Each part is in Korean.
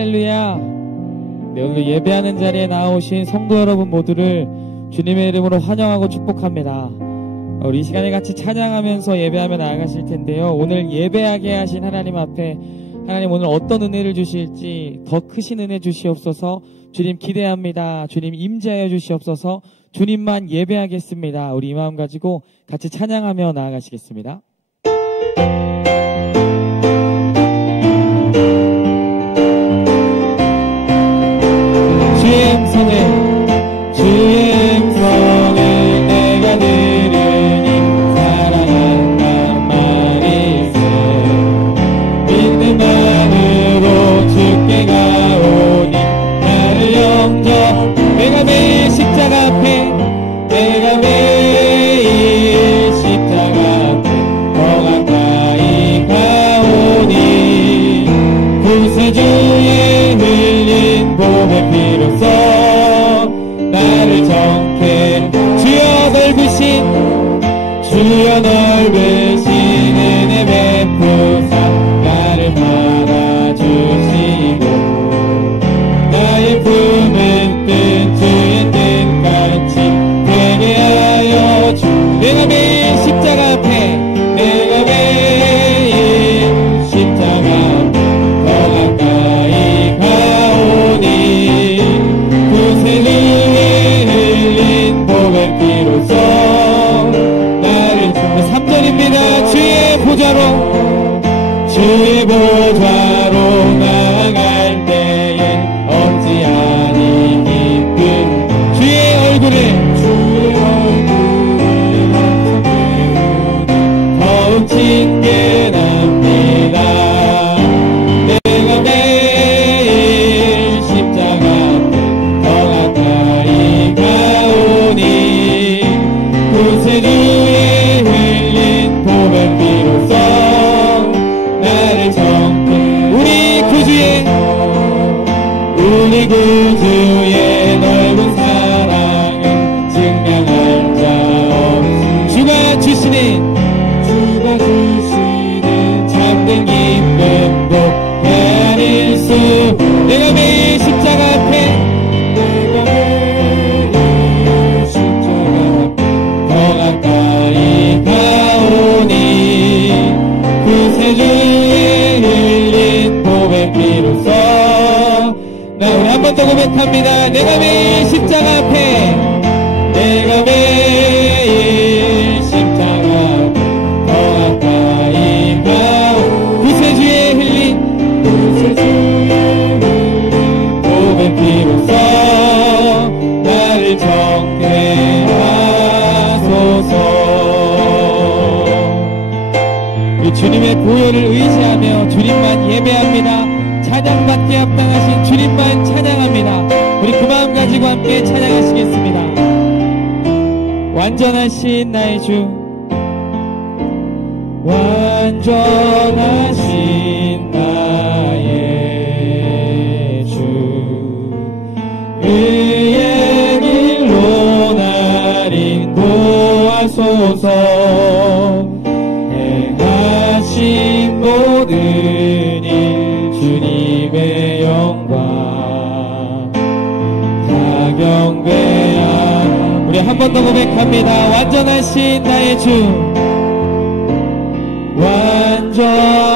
할렐루야. 네, 오늘 예배하는 자리에 나오신 성도 여러분 모두를 주님의 이름으로 환영하고 축복합니다. 우리 이 시간에 같이 찬양하면서 예배하며 나아가실 텐데요. 오늘 예배하게 하신 하나님 앞에 하나님 오늘 어떤 은혜를 주실지 더 크신 은혜 주시옵소서. 주님 기대합니다. 주님 임재하여 주시옵소서. 주님만 예배하겠습니다. 우리 이 마음 가지고 같이 찬양하며 나아가시겠습니다. 주의 음성을 내가 들으니 사랑한단 말일세. 믿음만으로 주께 가오니 나를 영접. 내가 매일 십자가 앞에 내가 매일 십자가 앞에 더 가까이 가오니 구세주의 흘린 보배 피로써 나를 정케 주여 넓으신 은혜 베푸사 나를 받아주시고 나의 품은 뜬 주의 뜻같이 되게 하여 주. 내가 매일 십자가 앞에 내가 매일 십자가 앞에 더 가까이 가오니 구세주의 흘린 보배 피로써 나를 3절입니다. 주의 보좌로 나아갈 때에 어찌하니 기쁜 주의 얼굴에 더욱 친근합니다. 내가 매일 십자가 앞에 더 가까이 가오니 구세주의 흘린 보배 피로써 나를 정케 우리 구주의 넓은 사랑을 증명할 자 없이 주가 주시는 참된 기쁨도 헤아릴 수. 내가 매일 십자가 앞에 더 가까이 가오니 구세주의 흘린 보배 피로써. 우리 한 번 더 고백합니다. 내가 매일 십자가 앞에 내가 매일 십자가 앞에 더 가까이 가오 구세주의 흘린 보배 피로써 나를 정케 하소서. 우리 주님의 보혈을 의지하며 주님만 예배합니다. 찬양받게 합당하신 주님만 찬양합니다. 우리 그 마음 가지고 함께 찬양하시겠습니다. 완전하신 나의 주, 완전하신 나의 주, 의의 길로 날 인도하소서. 행하신 모든 일 주님의 영광 다 경배함. 우리 한 번 더 고백합니다. 완전하신 나의 주,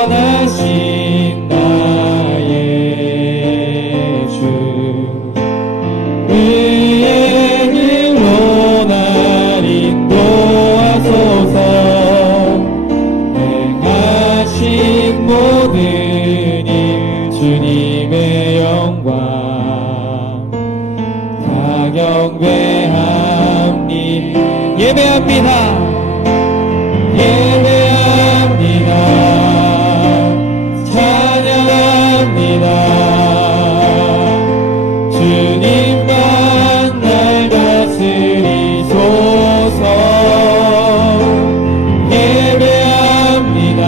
완전하신 나의 주, 의의 길로 날 인도하소서. 행하신 모든 일 주님의 영광 다 경배합니다. 예배합니다. 찬양합니다. 주님만 날 다스리소서. 예배합니다.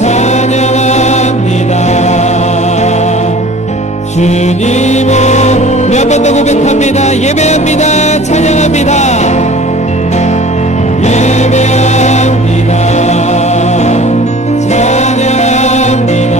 찬양합니다. 주님을 우리 한 번 더 고백합니다. 예배합니다. 찬양합니다. 예배합니다. 찬양합니다.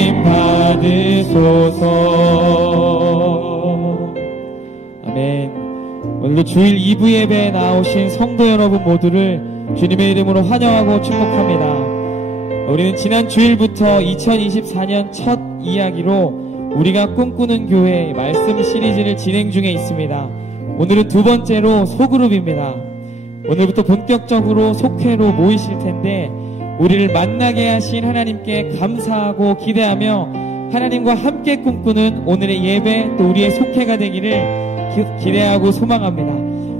부르심 받으소서. 아멘. 오늘도 주일 2부 예배에 나오신 성도 여러분 모두를 주님의 이름으로 환영하고 축복합니다. 우리는 지난 주일부터 2024년 첫 이야기로 우리가 꿈꾸는 교회 말씀 시리즈를 진행 중에 있습니다. 오늘은 두 번째로 소그룹입니다. 오늘부터 본격적으로 속회로 모이실 텐데 우리를 만나게 하신 하나님께 감사하고 기대하며 하나님과 함께 꿈꾸는 오늘의 예배 또 우리의 속회가 되기를 기대하고 소망합니다.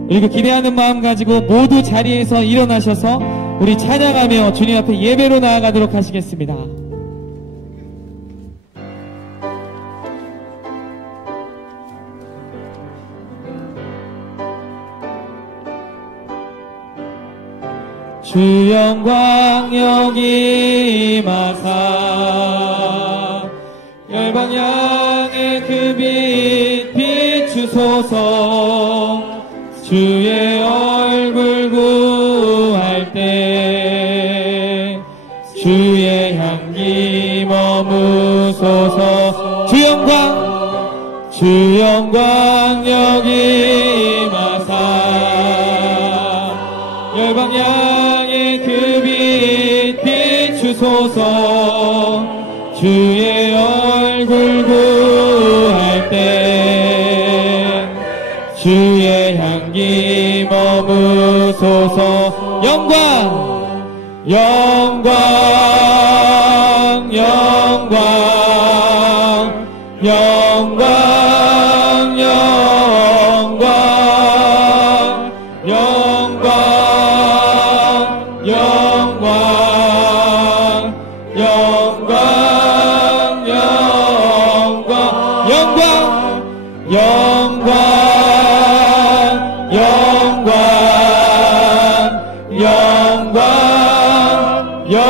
그리고 기대하는 마음 가지고 모두 자리에서 일어나셔서 우리 찬양하며 주님 앞에 예배로 나아가도록 하시겠습니다. 주 영광 여기 임하사 열방향에 그 빛 비추소서. 주의 얼굴 구할 때 주의 향기 머무소서. 주 영광 여기 임하사 열방향에 그 빛 비추소서. 주의 얼굴 구할 때 주의 향기 머무소서. 영광 영광 영광 영광 영광 영광 영광 영광 영광 영광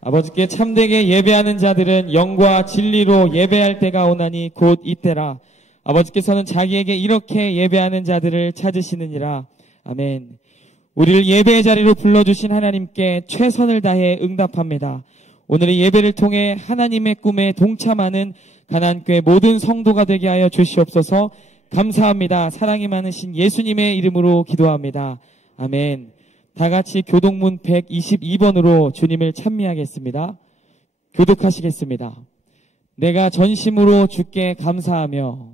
아버지께 참되게 예배하는 자들은 영과 진리로 예배할 때가 오나니 곧 이때라. 아버지께서는 자기에게 이렇게 예배하는 자들을 찾으시느니라. 아멘. 우리를 예배의 자리로 불러주신 하나님께 최선을 다해 응답합니다. 오늘의 예배를 통해 하나님의 꿈에 동참하는 가나안교회 모든 성도가 되게 하여 주시옵소서. 감사합니다. 사랑이 많으신 예수님의 이름으로 기도합니다. 아멘. 다 같이 교독문 122번으로 주님을 찬미하겠습니다. 교독하시겠습니다. 내가 전심으로 주께 감사하며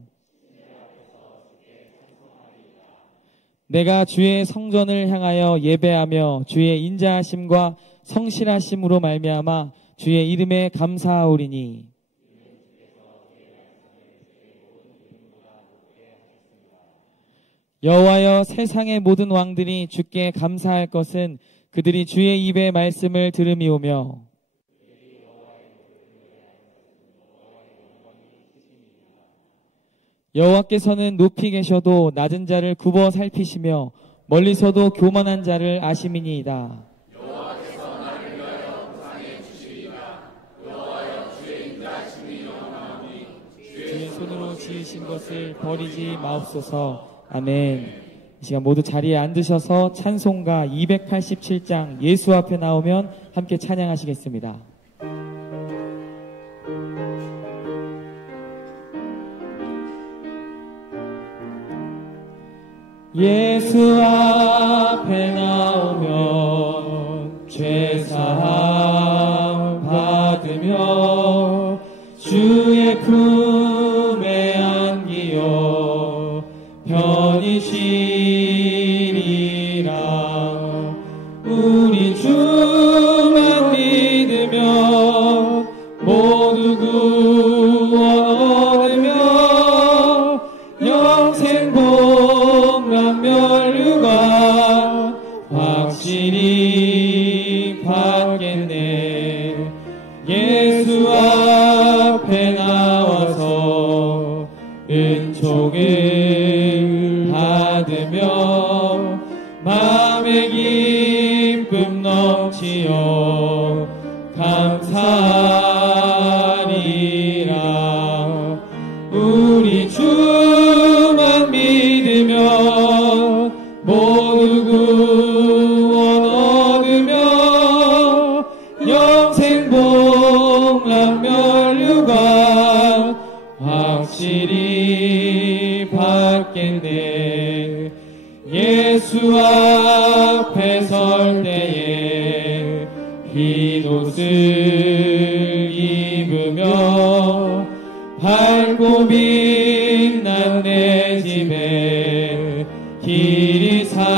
내가 주의 성전을 향하여 예배하며 주의 인자하심과 성실하심으로 말미암아 주의 이름에 감사하오리니. 여호와여, 세상의 모든 왕들이 주께 감사할 것은 그들이 주의 입의 말씀을 들음이오며 여호와께서는 높이 계셔도 낮은 자를 굽어 살피시며 멀리서도 교만한 자를 아심이니이다. 여호와께서 나를 위하여 우상에 주시리라. 여호와여, 주의 인자하심이 영원하오니 주의 손으로 지으신 것을 버리지 마옵소서. 아멘. 이 시간 모두 자리에 앉으셔서 찬송가 287장 예수 앞에 나오면 함께 찬양하시겠습니다. 예수 앞에 나오면 죄사함 받으며 주의 품에 안기어 편히 쉬리라. 우리 주만 믿으며 모두 구원 얻으며 영생 복락 멸류관 확실히 받겠네. 예수 앞에 나와서 은총을 받으며 마음의 기쁨 넘치어 감사하리라. 우리 주만 믿으며 모두 옷을 입으며 밝고 빛난 내 집에 길이 살리라.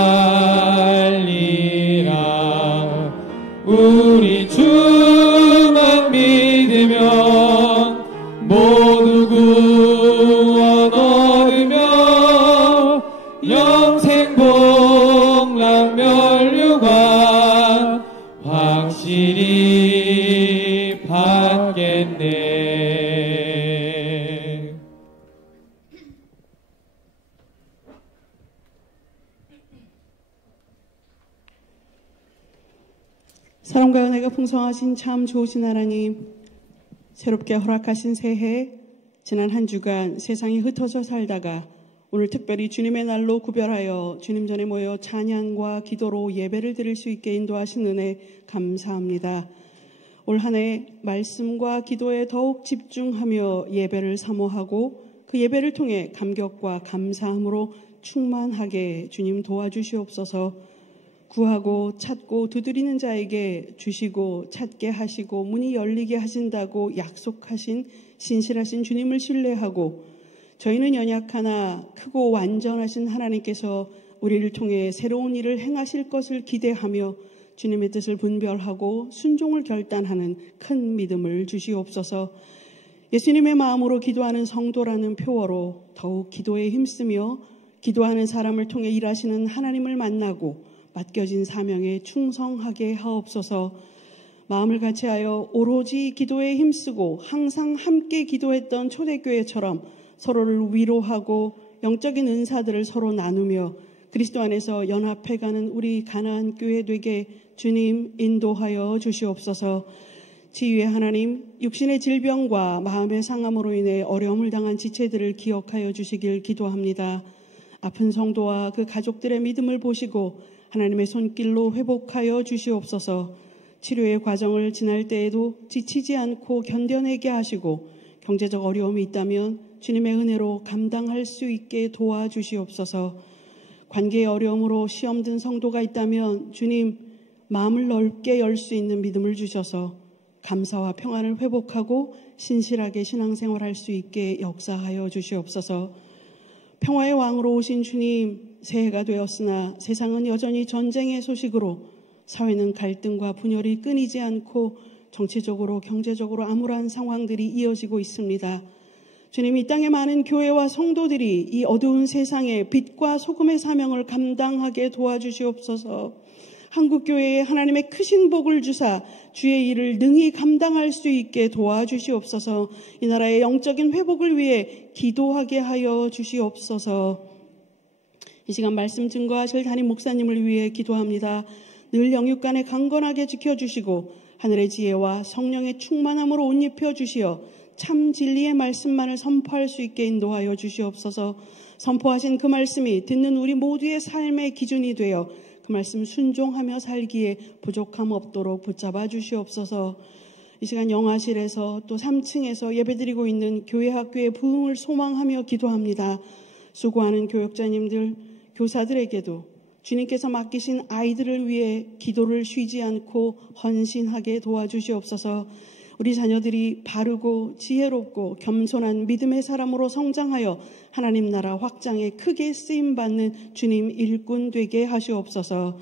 우리 주만 믿으면 모두 구원 얻으며 영생 복락 면류관 확실히 받겠네. 사랑과 은혜가 풍성하신 참 좋으신 하나님, 새롭게 허락하신 새해, 지난 한 주간 세상에 흩어져 살다가 오늘 특별히 주님의 날로 구별하여 주님 전에 모여 찬양과 기도로 예배를 드릴 수 있게 인도하신 은혜 감사합니다. 올 한 해 말씀과 기도에 더욱 집중하며 예배를 사모하고 그 예배를 통해 감격과 감사함으로 충만하게 주님 도와주시옵소서. 구하고 찾고 두드리는 자에게 주시고 찾게 하시고 문이 열리게 하신다고 약속하신 신실하신 주님을 신뢰하고 저희는 연약하나 크고 완전하신 하나님께서 우리를 통해 새로운 일을 행하실 것을 기대하며 주님의 뜻을 분별하고 순종을 결단하는 큰 믿음을 주시옵소서. 예수님의 마음으로 기도하는 성도라는 표어로 더욱 기도에 힘쓰며 기도하는 사람을 통해 일하시는 하나님을 만나고 맡겨진 사명에 충성하게 하옵소서. 마음을 같이하여 오로지 기도에 힘쓰고 항상 함께 기도했던 초대교회처럼 서로를 위로하고 영적인 은사들을 서로 나누며 그리스도 안에서 연합해가는 우리 가나안 교회 되게 주님 인도하여 주시옵소서. 지위의 하나님, 육신의 질병과 마음의 상함으로 인해 어려움을 당한 지체들을 기억하여 주시길 기도합니다. 아픈 성도와 그 가족들의 믿음을 보시고 하나님의 손길로 회복하여 주시옵소서. 치료의 과정을 지날 때에도 지치지 않고 견뎌내게 하시고 경제적 어려움이 있다면 주님의 은혜로 감당할 수 있게 도와주시옵소서. 관계의 어려움으로 시험 든 성도가 있다면 주님 마음을 넓게 열 수 있는 믿음을 주셔서 감사와 평안을 회복하고 신실하게 신앙생활할 수 있게 역사하여 주시옵소서. 평화의 왕으로 오신 주님, 새해가 되었으나 세상은 여전히 전쟁의 소식으로 사회는 갈등과 분열이 끊이지 않고 정치적으로 경제적으로 암울한 상황들이 이어지고 있습니다. 주님, 이 땅의 많은 교회와 성도들이 이 어두운 세상에 빛과 소금의 사명을 감당하게 도와주시옵소서. 한국교회에 하나님의 크신 복을 주사 주의 일을 능히 감당할 수 있게 도와주시옵소서. 이 나라의 영적인 회복을 위해 기도하게 하여 주시옵소서. 이 시간 말씀 증거하실 담임 목사님을 위해 기도합니다. 늘 영육간에 강건하게 지켜주시고 하늘의 지혜와 성령의 충만함으로 옷 입혀주시어 참 진리의 말씀만을 선포할 수 있게 인도하여 주시옵소서. 선포하신 그 말씀이 듣는 우리 모두의 삶의 기준이 되어 그 말씀 순종하며 살기에 부족함 없도록 붙잡아 주시옵소서. 이 시간 영화실에서 또 3층에서 예배드리고 있는 교회 학교의 부흥을 소망하며 기도합니다. 수고하는 교역자님들, 교사들에게도 주님께서 맡기신 아이들을 위해 기도를 쉬지 않고 헌신하게 도와주시옵소서. 우리 자녀들이 바르고 지혜롭고 겸손한 믿음의 사람으로 성장하여 하나님 나라 확장에 크게 쓰임받는 주님 일꾼 되게 하시옵소서.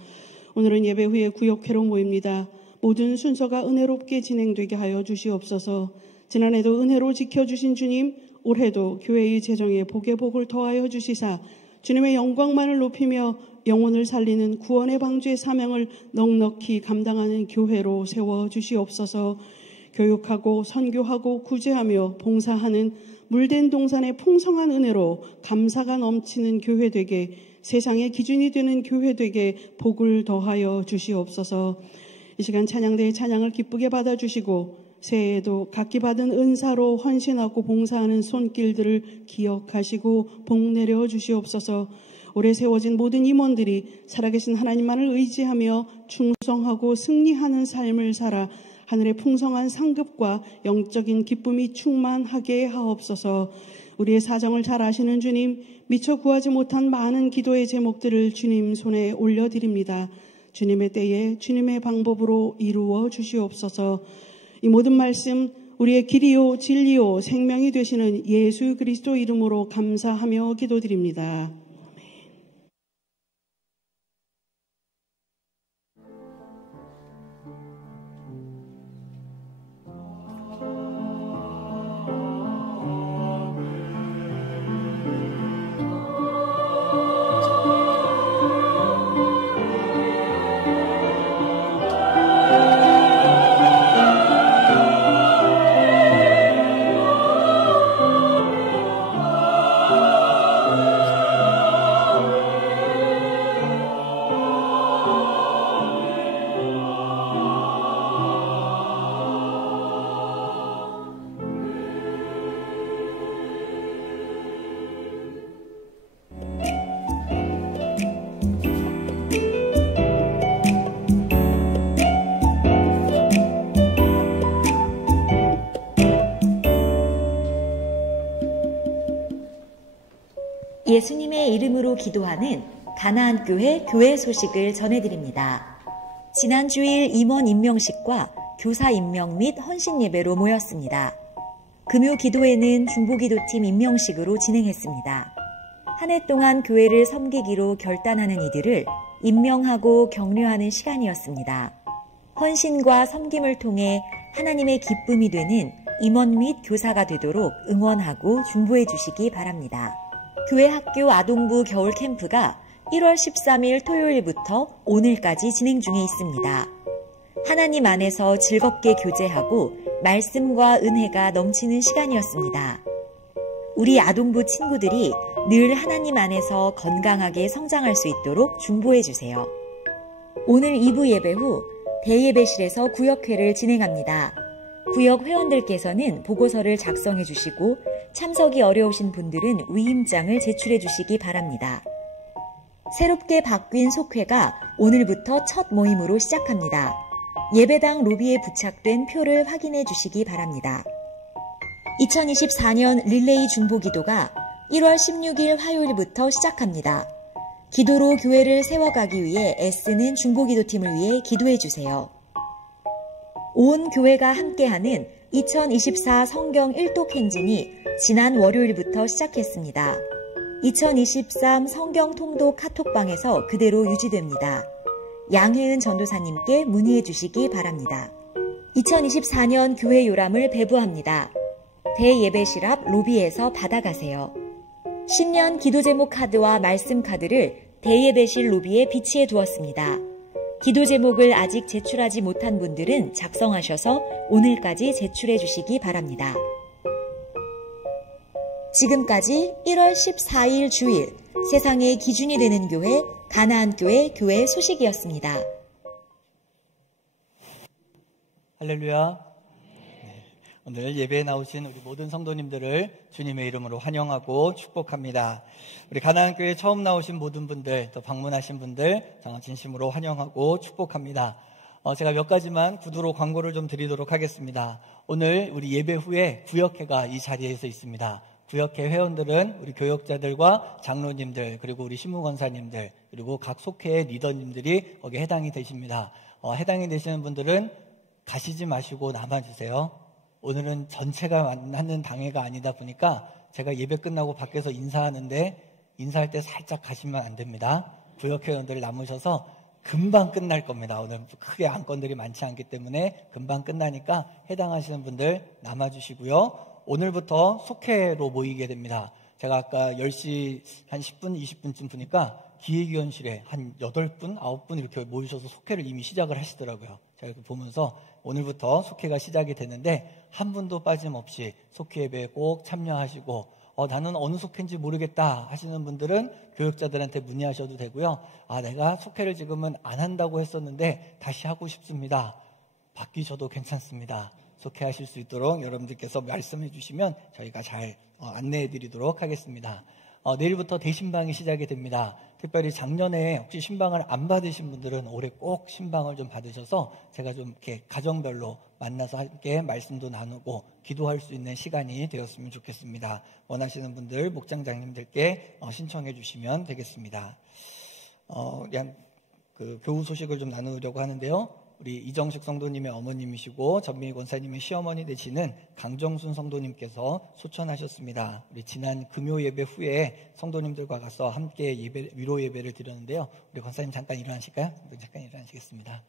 오늘은 예배 후에 구역회로 모입니다. 모든 순서가 은혜롭게 진행되게 하여 주시옵소서. 지난해도 은혜로 지켜주신 주님, 올해도 교회의 재정에 복의 복을 더하여 주시사 주님의 영광만을 높이며 영혼을 살리는 구원의 방주의 사명을 넉넉히 감당하는 교회로 세워주시옵소서. 교육하고 선교하고 구제하며 봉사하는 물된 동산의 풍성한 은혜로 감사가 넘치는 교회 되게, 세상의 기준이 되는 교회 되게 복을 더하여 주시옵소서. 이 시간 찬양대의 찬양을 기쁘게 받아주시고 새해에도 각기 받은 은사로 헌신하고 봉사하는 손길들을 기억하시고 복 내려 주시옵소서. 올해 세워진 모든 임원들이 살아계신 하나님만을 의지하며 충성하고 승리하는 삶을 살아 하늘의 풍성한 상급과 영적인 기쁨이 충만하게 하옵소서. 우리의 사정을 잘 아시는 주님, 미처 구하지 못한 많은 기도의 제목들을 주님 손에 올려드립니다. 주님의 때에 주님의 방법으로 이루어 주시옵소서. 이 모든 말씀 우리의 길이요 진리요 생명이 되시는 예수 그리스도 이름으로 감사하며 기도드립니다. 예수님의 이름으로 기도하는 가나안교회 교회 소식을 전해드립니다. 지난 주일 임원 임명식과 교사 임명 및 헌신 예배로 모였습니다. 금요 기도회는 중보기도팀 임명식으로 진행했습니다. 한 해 동안 교회를 섬기기로 결단하는 이들을 임명하고 격려하는 시간이었습니다. 헌신과 섬김을 통해 하나님의 기쁨이 되는 임원 및 교사가 되도록 응원하고 중보해 주시기 바랍니다. 교회 학교 아동부 겨울 캠프가 1월 13일 토요일부터 오늘까지 진행 중에 있습니다. 하나님 안에서 즐겁게 교제하고 말씀과 은혜가 넘치는 시간이었습니다. 우리 아동부 친구들이 늘 하나님 안에서 건강하게 성장할 수 있도록 중보해 주세요. 오늘 2부 예배 후 대예배실에서 구역회를 진행합니다. 구역 회원들께서는 보고서를 작성해 주시고 참석이 어려우신 분들은 위임장을 제출해 주시기 바랍니다. 새롭게 바뀐 속회가 오늘부터 첫 모임으로 시작합니다. 예배당 로비에 부착된 표를 확인해 주시기 바랍니다. 2024년 릴레이 중보기도가 1월 16일 화요일부터 시작합니다. 기도로 교회를 세워가기 위해 애쓰는 중보기도팀을 위해 기도해 주세요. 온 교회가 함께하는 2024 성경 일독 행진이 지난 월요일부터 시작했습니다. 2023 성경 통독 카톡방에서 그대로 유지됩니다. 양혜은 전도사님께 문의해 주시기 바랍니다. 2024년 교회 요람을 배부합니다. 대예배실 앞 로비에서 받아가세요. 신년 기도 제목 카드와 말씀 카드를 대예배실 로비에 비치해 두었습니다. 기도 제목을 아직 제출하지 못한 분들은 작성하셔서 오늘까지 제출해 주시기 바랍니다. 지금까지 1월 14일 주일 세상의 기준이 되는 교회 가나안교회 교회 소식이었습니다. 할렐루야. 오늘 예배에 나오신 우리 모든 성도님들을 주님의 이름으로 환영하고 축복합니다. 우리 가나안교회 처음 나오신 모든 분들, 또 방문하신 분들 정말 진심으로 환영하고 축복합니다. 제가 몇 가지만 구두로 광고를 좀 드리도록 하겠습니다. 오늘 우리 예배 후에 구역회가 이 자리에서 있습니다. 구역회 회원들은 우리 교역자들과 장로님들, 그리고 우리 신무권사님들, 그리고 각 속회의 리더님들이 거기에 해당이 되십니다. 해당이 되시는 분들은 가시지 마시고 남아주세요. 오늘은 전체가 만나는 당회가 아니다 보니까 제가 예배 끝나고 밖에서 인사하는데 인사할 때 살짝 가시면 안 됩니다. 구역회원들 남으셔서 금방 끝날 겁니다. 오늘 크게 안건들이 많지 않기 때문에 금방 끝나니까 해당하시는 분들 남아주시고요. 오늘부터 속회로 모이게 됩니다. 제가 아까 10시 한 10분, 20분쯤 보니까 기획위원실에 한 8분, 9분 이렇게 모이셔서 속회를 이미 시작을 하시더라고요. 제가 보면서 오늘부터 속회가 시작이 되는데 한 분도 빠짐없이 속회 예배에 꼭 참여하시고 나는 어느 속회인지 모르겠다 하시는 분들은 교역자들한테 문의하셔도 되고요. 내가 속회를 지금은 안 한다고 했었는데 다시 하고 싶습니다. 바뀌셔도 괜찮습니다. 속회하실 수 있도록 여러분들께서 말씀해 주시면 저희가 잘 안내해 드리도록 하겠습니다. 내일부터 대신방이 시작이 됩니다. 특별히 작년에 혹시 신방을 안 받으신 분들은 올해 꼭 신방을 좀 받으셔서 제가 좀 이렇게 가정별로 만나서 함께 말씀도 나누고 기도할 수 있는 시간이 되었으면 좋겠습니다. 원하시는 분들 목장장님들께 신청해 주시면 되겠습니다. 그냥 그 교우 소식을 좀 나누려고 하는데요. 우리 이정식 성도님의 어머님이시고 전민희 권사님의 시어머니 되시는 강정순 성도님께서 소천하셨습니다. 우리 지난 금요 예배 후에 성도님들과 가서 함께 위로 예배를 드렸는데요. 우리 권사님 잠깐 일어나실까요? 잠깐 일어나시겠습니다.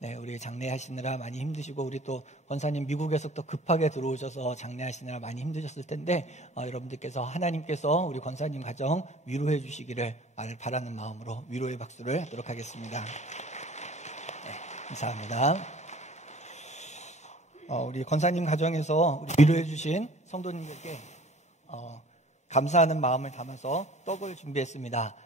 네, 우리 장례하시느라 많이 힘드시고 우리 또 권사님 미국에서 또 급하게 들어오셔서 장례하시느라 많이 힘드셨을 텐데 여러분들께서 하나님께서 우리 권사님 가정 위로해 주시기를 바라는 마음으로 위로의 박수를 하도록 하겠습니다. 감사합니다. 우리 권사님 가정에서 위로해 주신 성도님들께 감사하는 마음을 담아서 떡을 준비했습니다.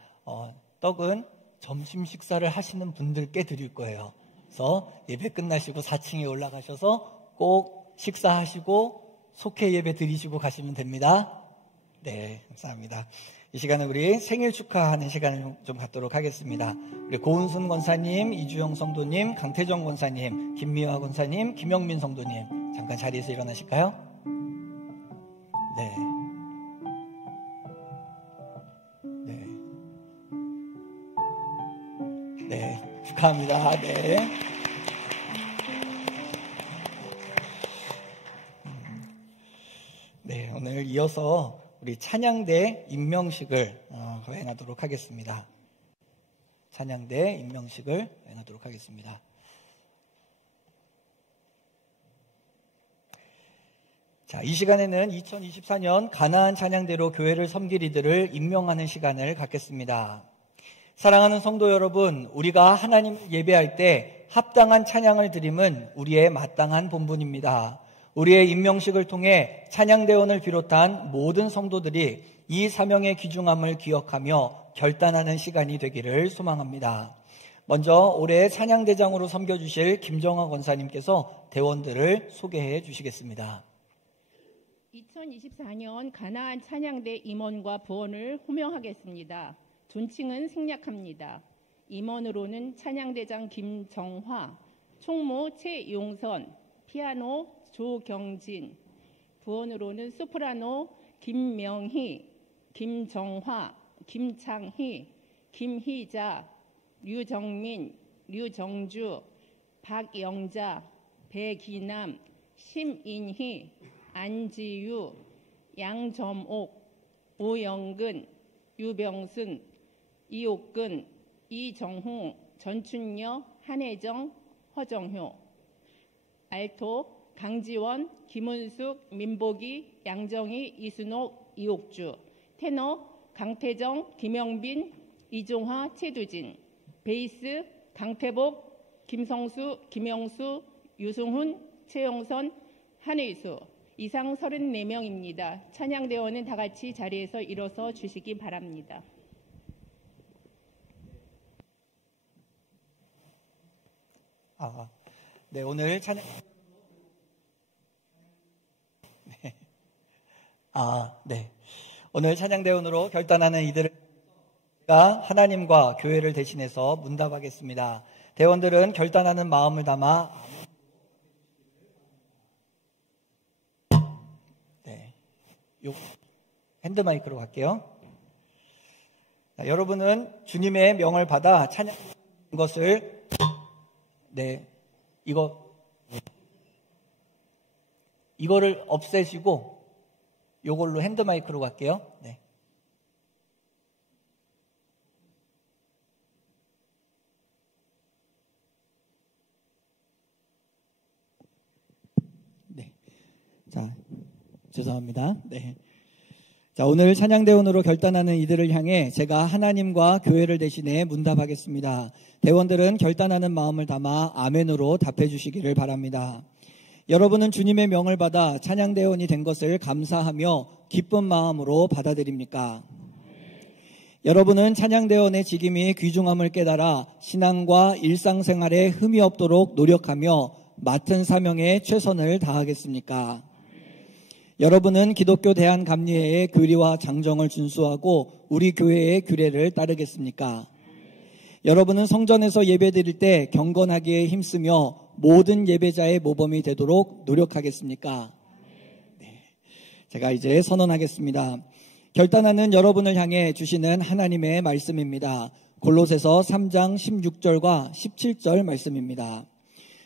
떡은 점심 식사를 하시는 분들께 드릴 거예요. 그래서 예배 끝나시고 4층에 올라가셔서 꼭 식사하시고 속회 예배 드리시고 가시면 됩니다. 네, 감사합니다. 이 시간은 우리 생일 축하하는 시간을 좀 갖도록 하겠습니다. 우리 고은순 권사님, 이주영 성도님, 강태정 권사님, 김미화 권사님, 김영민 성도님 잠깐 자리에서 일어나실까요? 네. 네. 네. 축하합니다. 네. 네, 오늘 이어서 우리 찬양대 임명식을 거행하도록 하겠습니다. 찬양대 임명식을 거행하도록 하겠습니다. 자, 이 시간에는 2024년 가나안 찬양대로 교회를 섬길 이들을 임명하는 시간을 갖겠습니다. 사랑하는 성도 여러분, 우리가 하나님 예배할 때 합당한 찬양을 드림은 우리의 마땅한 본분입니다. 우리의 임명식을 통해 찬양대원을 비롯한 모든 성도들이 이 사명의 귀중함을 기억하며 결단하는 시간이 되기를 소망합니다. 먼저 올해 찬양대장으로 섬겨주실 김정화 권사님께서 대원들을 소개해 주시겠습니다. 2024년 가나안 찬양대 임원과 부원을 호명하겠습니다. 존칭은 생략합니다. 임원으로는 찬양대장 김정화, 총무 최용선, 피아노 조경진, 부원으로는 소프라노 김명희, 김정화, 김창희, 김희자, 류정민, 류정주, 박영자, 배기남, 심인희, 안지유, 양점옥, 오영근, 유병순, 이옥근, 이정홍, 전춘여, 한혜정, 허정효, 알토, 강지원, 김은숙, 민복이, 양정희, 이순옥, 이옥주, 테너, 강태정, 김영빈, 이종화, 최두진, 베이스, 강태복, 김성수, 김영수, 유승훈, 최영선, 한의수, 이상 34명입니다. 찬양대원은 다 같이 자리에서 일어서 주시기 바랍니다. 네, 오늘 찬양 네. 오늘 찬양대원으로 결단하는 이들을 하나님과 교회를 대신해서 문답하겠습니다. 대원들은 결단하는 마음을 담아 네. 핸드마이크로 갈게요. 자, 여러분은 주님의 명을 받아 찬양하는 것을 네. 이거를 없애시고 요걸로 핸드마이크로 갈게요. 네. 네. 자, 죄송합니다. 네. 자, 오늘 찬양대원으로 결단하는 이들을 향해 제가 하나님과 교회를 대신해 문답하겠습니다. 대원들은 결단하는 마음을 담아 아멘으로 답해 주시기를 바랍니다. 여러분은 주님의 명을 받아 찬양대원이 된 것을 감사하며 기쁜 마음으로 받아들입니까? 여러분은 찬양대원의 직임이 귀중함을 깨달아 신앙과 일상생활에 흠이 없도록 노력하며 맡은 사명에 최선을 다하겠습니까? 여러분은 기독교 대한감리회의 교리와 장정을 준수하고 우리 교회의 규례를 따르겠습니까? 여러분은 성전에서 예배드릴 때 경건하기에 힘쓰며 모든 예배자의 모범이 되도록 노력하겠습니까? 네, 제가 이제 선언하겠습니다. 결단하는 여러분을 향해 주시는 하나님의 말씀입니다. 골로새서 3장 16절과 17절 말씀입니다.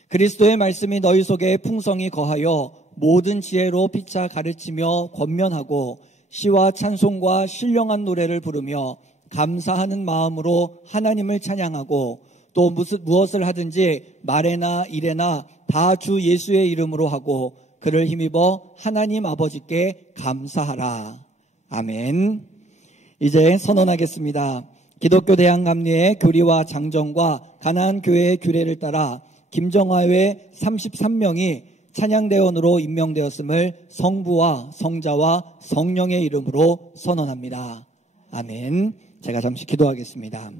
그리스도의 말씀이 너희 속에 풍성히 거하여 모든 지혜로 피차 가르치며 권면하고 시와 찬송과 신령한 노래를 부르며 감사하는 마음으로 하나님을 찬양하고 또 무엇을 하든지 말에나 일에나 다 주 예수의 이름으로 하고 그를 힘입어 하나님 아버지께 감사하라. 아멘. 이제 선언하겠습니다. 기독교 대항감리의 교리와 장정과 가나안 교회의 규례를 따라 김정화회 33명이 찬양대원으로 임명되었음을 성부와 성자와 성령의 이름으로 선언합니다. 아멘. 제가 잠시 기도하겠습니다.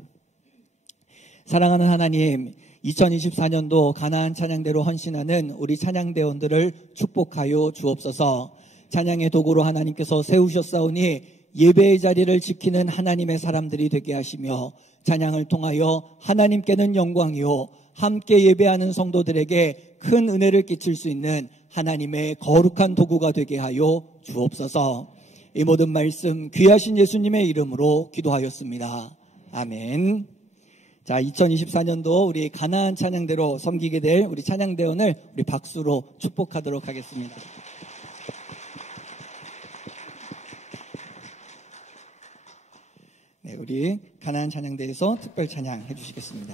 사랑하는 하나님, 2024년도 가나안 찬양대로 헌신하는 우리 찬양대원들을 축복하여 주옵소서. 찬양의 도구로 하나님께서 세우셨사오니 예배의 자리를 지키는 하나님의 사람들이 되게 하시며 찬양을 통하여 하나님께는 영광이요 함께 예배하는 성도들에게 큰 은혜를 끼칠 수 있는 하나님의 거룩한 도구가 되게 하여 주옵소서. 이 모든 말씀 귀하신 예수님의 이름으로 기도하였습니다. 아멘. 자, 2024년도 우리 가나안 찬양대로 섬기게 될 우리 찬양대원을 우리 박수로 축복하도록 하겠습니다. 네, 우리 가나안 찬양대에서 특별 찬양 해주시겠습니다.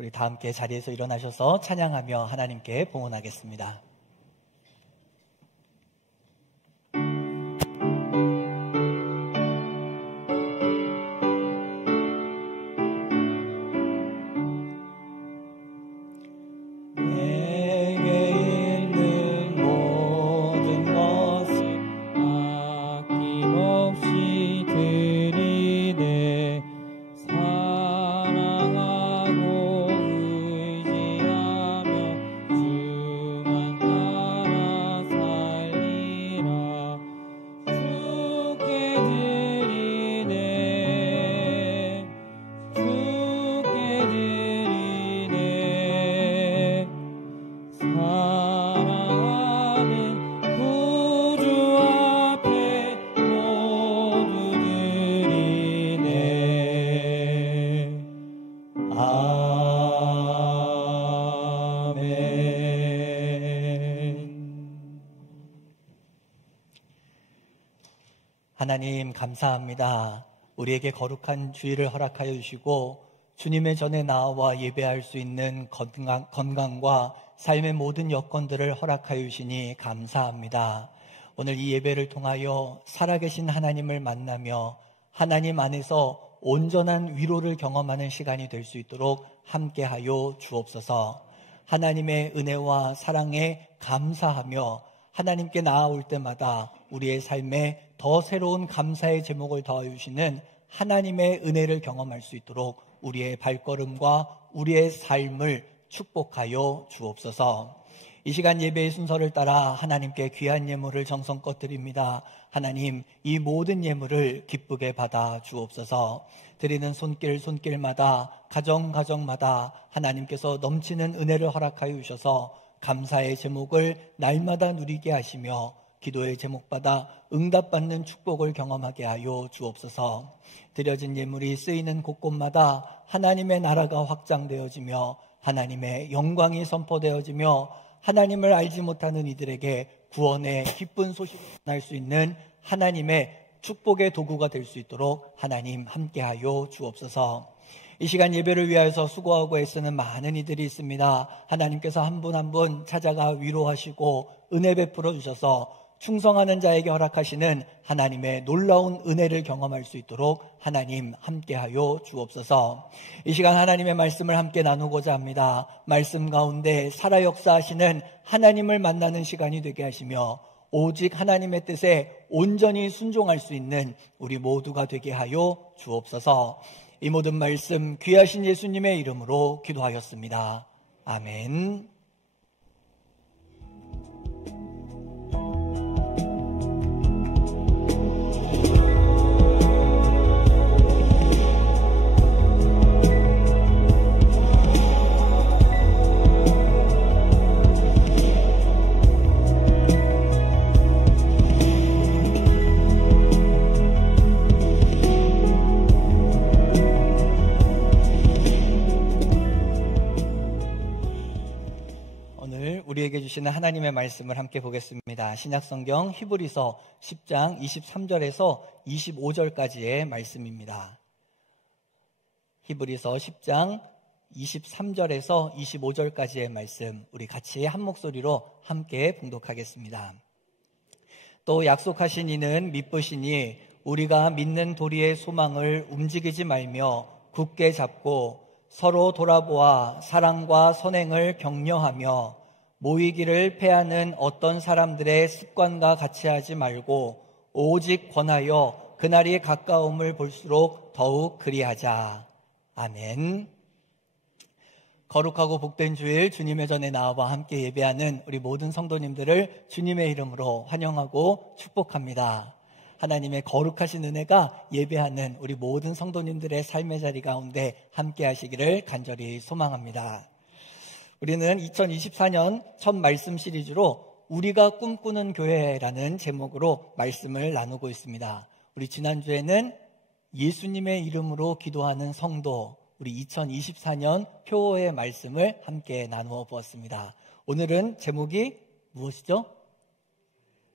우리 다 함께 자리에서 일어나셔서 찬양하며 하나님께 봉헌하겠습니다. 하나님 감사합니다. 우리에게 거룩한 주일을 허락하여 주시고 주님의 전에 나와 예배할 수 있는 건강과 삶의 모든 여건들을 허락하여 주시니 감사합니다. 오늘 이 예배를 통하여 살아계신 하나님을 만나며 하나님 안에서 온전한 위로를 경험하는 시간이 될 수 있도록 함께하여 주옵소서. 하나님의 은혜와 사랑에 감사하며 하나님께 나아올 때마다 우리의 삶에 더 새로운 감사의 제목을 더하여 주시는 하나님의 은혜를 경험할 수 있도록 우리의 발걸음과 우리의 삶을 축복하여 주옵소서. 이 시간 예배의 순서를 따라 하나님께 귀한 예물을 정성껏 드립니다. 하나님, 이 모든 예물을 기쁘게 받아 주옵소서. 드리는 손길마다 가정마다 하나님께서 넘치는 은혜를 허락하여 주셔서 감사의 제목을 날마다 누리게 하시며 기도의 제목받아 응답받는 축복을 경험하게 하여 주옵소서. 드려진 예물이 쓰이는 곳곳마다 하나님의 나라가 확장되어지며 하나님의 영광이 선포되어지며 하나님을 알지 못하는 이들에게 구원의 기쁜 소식을 전할 수 있는 하나님의 축복의 도구가 될 수 있도록 하나님 함께하여 주옵소서. 이 시간 예배를 위하여서 수고하고 애쓰는 많은 이들이 있습니다. 하나님께서 한 분 한 분 찾아가 위로하시고 은혜 베풀어 주셔서 충성하는 자에게 허락하시는 하나님의 놀라운 은혜를 경험할 수 있도록 하나님 함께하여 주옵소서. 이 시간 하나님의 말씀을 함께 나누고자 합니다. 말씀 가운데 살아 역사하시는 하나님을 만나는 시간이 되게 하시며 오직 하나님의 뜻에 온전히 순종할 수 있는 우리 모두가 되게 하여 주옵소서. 이 모든 말씀 귀하신 예수님의 이름으로 기도하였습니다. 아멘. 우리에게 주시는 하나님의 말씀을 함께 보겠습니다. 신약성경 히브리서 10장 23절에서 25절까지의 말씀입니다. 히브리서 10장 23절에서 25절까지의 말씀, 우리 같이 한 목소리로 함께 봉독하겠습니다. 또 약속하신 이는 미쁘시니 우리가 믿는 도리의 소망을 움직이지 말며 굳게 잡고 서로 돌아보아 사랑과 선행을 격려하며 모이기를 패하는 어떤 사람들의 습관과 같이 하지 말고 오직 권하여 그날이 가까움을 볼수록 더욱 그리하자. 아멘. 거룩하고 복된 주일 주님의 전에 나와 함께 예배하는 우리 모든 성도님들을 주님의 이름으로 환영하고 축복합니다. 하나님의 거룩하신 은혜가 예배하는 우리 모든 성도님들의 삶의 자리 가운데 함께 하시기를 간절히 소망합니다. 우리는 2024년 첫 말씀 시리즈로 우리가 꿈꾸는 교회라는 제목으로 말씀을 나누고 있습니다. 우리 지난주에는 예수님의 이름으로 기도하는 성도, 우리 2024년 표어의 말씀을 함께 나누어 보았습니다. 오늘은 제목이 무엇이죠?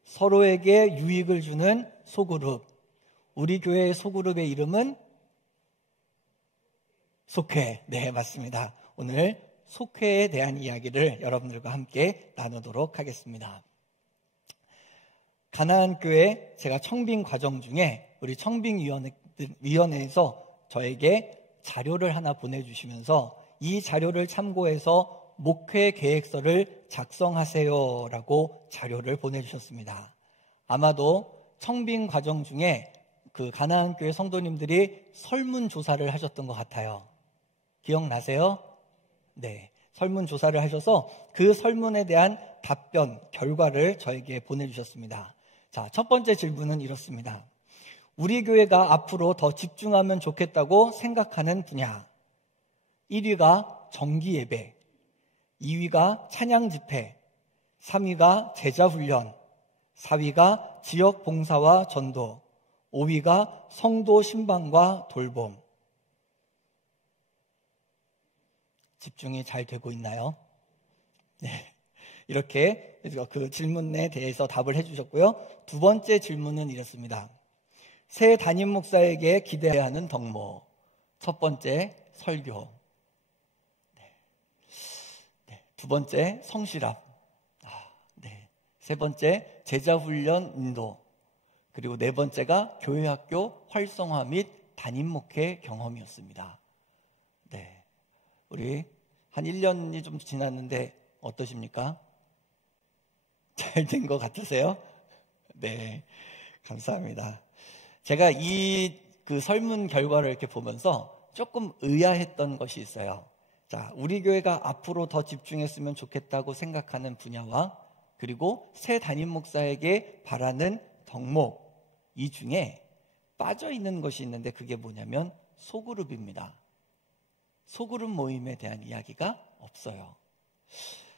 서로에게 유익을 주는 소그룹. 우리 교회의 소그룹의 이름은 속회. 네, 맞습니다. 오늘 속회에 대한 이야기를 여러분들과 함께 나누도록 하겠습니다. 가나안 교회 제가 청빙 과정 중에 우리 청빙위원회에서 저에게 자료를 하나 보내주시면서 이 자료를 참고해서 목회 계획서를 작성하세요라고 자료를 보내주셨습니다. 아마도 청빙 과정 중에 그 가나안 교회 성도님들이 설문조사를 하셨던 것 같아요. 기억나세요? 네, 설문조사를 하셔서 그 설문에 대한 답변, 결과를 저에게 보내주셨습니다. 자, 첫 번째 질문은 이렇습니다. 우리 교회가 앞으로 더 집중하면 좋겠다고 생각하는 분야. 1위가 정기예배, 2위가 찬양집회, 3위가 제자훈련, 4위가 지역봉사와 전도, 5위가 성도 신방과 돌봄. 집중이 잘 되고 있나요? 네, 이렇게 그 질문에 대해서 답을 해주셨고요. 두 번째 질문은 이렇습니다. 새 담임 목사에게 기대해야 하는 덕목. 첫 번째, 설교. 두 번째, 성실함. 세 번째, 제자훈련 인도. 그리고 네 번째가 교회학교 활성화 및 담임 목회 경험이었습니다. 네, 우리 한 1년이 좀 지났는데 어떠십니까? 잘 된 것 같으세요? 네, 감사합니다. 제가 그 설문 결과를 이렇게 보면서 조금 의아했던 것이 있어요. 자, 우리 교회가 앞으로 더 집중했으면 좋겠다고 생각하는 분야와 그리고 새 담임 목사에게 바라는 덕목, 이 중에 빠져있는 것이 있는데 그게 뭐냐면 소그룹입니다. 소그룹 모임에 대한 이야기가 없어요.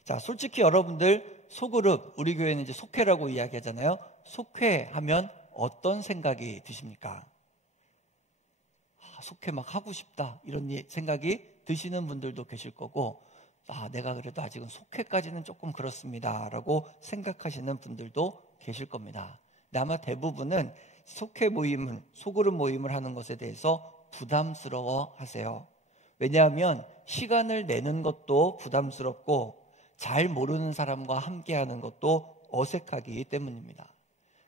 자, 솔직히 여러분들 소그룹, 우리 교회는 이제 속회라고 이야기하잖아요. 속회하면 어떤 생각이 드십니까? 속회 막 하고 싶다 이런 생각이 드시는 분들도 계실 거고, 내가 그래도 아직은 속회까지는 조금 그렇습니다 라고 생각하시는 분들도 계실 겁니다. 근데 아마 대부분은 속회 모임을, 소그룹 모임을 하는 것에 대해서 부담스러워 하세요. 왜냐하면 시간을 내는 것도 부담스럽고 잘 모르는 사람과 함께하는 것도 어색하기 때문입니다.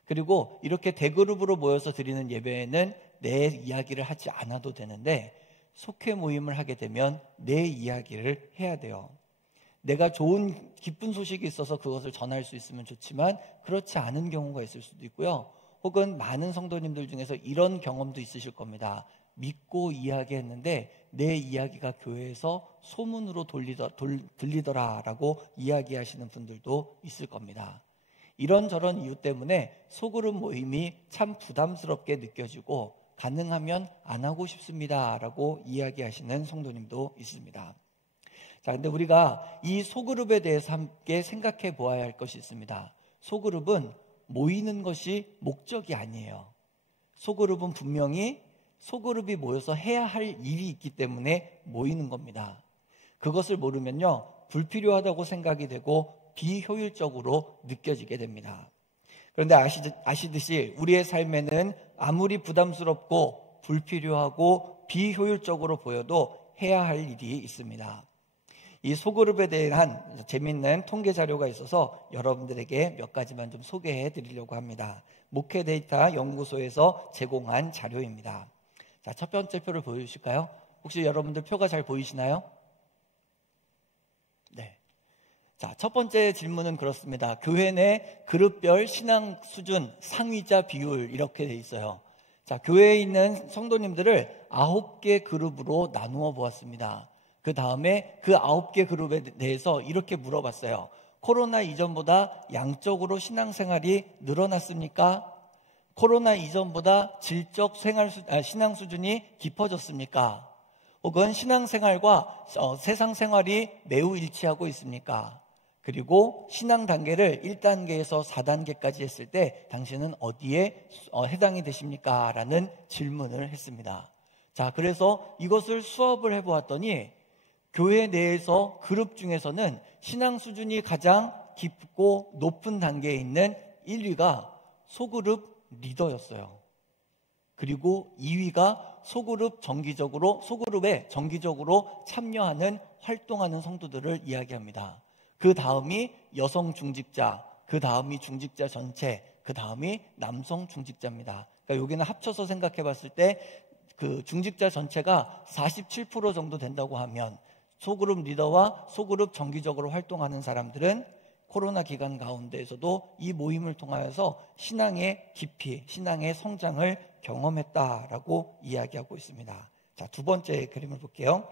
그리고 이렇게 대그룹으로 모여서 드리는 예배에는 내 이야기를 하지 않아도 되는데 속회 모임을 하게 되면 내 이야기를 해야 돼요. 내가 좋은 기쁜 소식이 있어서 그것을 전할 수 있으면 좋지만 그렇지 않은 경우가 있을 수도 있고요. 혹은 많은 성도님들 중에서 이런 경험도 있으실 겁니다. 믿고 이야기했는데 내 이야기가 교회에서 소문으로 들리더라라고 이야기하시는 분들도 있을 겁니다. 이런저런 이유 때문에 소그룹 모임이 참 부담스럽게 느껴지고 가능하면 안 하고 싶습니다라고 이야기하시는 성도님도 있습니다. 자, 근데 우리가 이 소그룹에 대해서 함께 생각해 보아야 할 것이 있습니다. 소그룹은 모이는 것이 목적이 아니에요. 소그룹은 분명히 소그룹이 모여서 해야 할 일이 있기 때문에 모이는 겁니다. 그것을 모르면요, 불필요하다고 생각이 되고 비효율적으로 느껴지게 됩니다. 그런데 아시듯이 우리의 삶에는 아무리 부담스럽고 불필요하고 비효율적으로 보여도 해야 할 일이 있습니다. 이 소그룹에 대한 재미있는 통계 자료가 있어서 여러분들에게 몇 가지만 좀 소개해 드리려고 합니다. 목회 데이터 연구소에서 제공한 자료입니다. 자, 첫 번째 표를 보여주실까요? 혹시 여러분들 표가 잘 보이시나요? 네. 자, 첫 번째 질문은 그렇습니다. 교회 내 그룹별 신앙 수준 상위자 비율 이렇게 돼 있어요. 자, 교회에 있는 성도님들을 9개 그룹으로 나누어 보았습니다. 그 다음에 그 9개 그룹에 대해서 이렇게 물어봤어요. 코로나 이전보다 양적으로 신앙생활이 늘어났습니까? 코로나 이전보다 질적 신앙 수준이 깊어졌습니까? 혹은 신앙생활과 세상 생활이 매우 일치하고 있습니까? 그리고 신앙 단계를 1단계에서 4단계까지 했을 때 당신은 어디에 해당이 되십니까? 라는 질문을 했습니다. 자, 그래서 이것을 수업을 해보았더니 교회 내에서 그룹 중에서는 신앙 수준이 가장 깊고 높은 단계에 있는 1위가 소그룹 리더였어요. 그리고 2위가 소그룹에 정기적으로 참여하는 활동하는 성도들을 이야기합니다. 그 다음이 여성 중직자, 그 다음이 중직자 전체, 그 다음이 남성 중직자입니다. 그러니까 여기는 합쳐서 생각해 봤을 때 그 중직자 전체가 47% 정도 된다고 하면 소그룹 리더와 소그룹 정기적으로 활동하는 사람들은 코로나 기간 가운데에서도 이 모임을 통하여서 신앙의 깊이, 신앙의 성장을 경험했다라고 이야기하고 있습니다. 자, 두 번째 그림을 볼게요.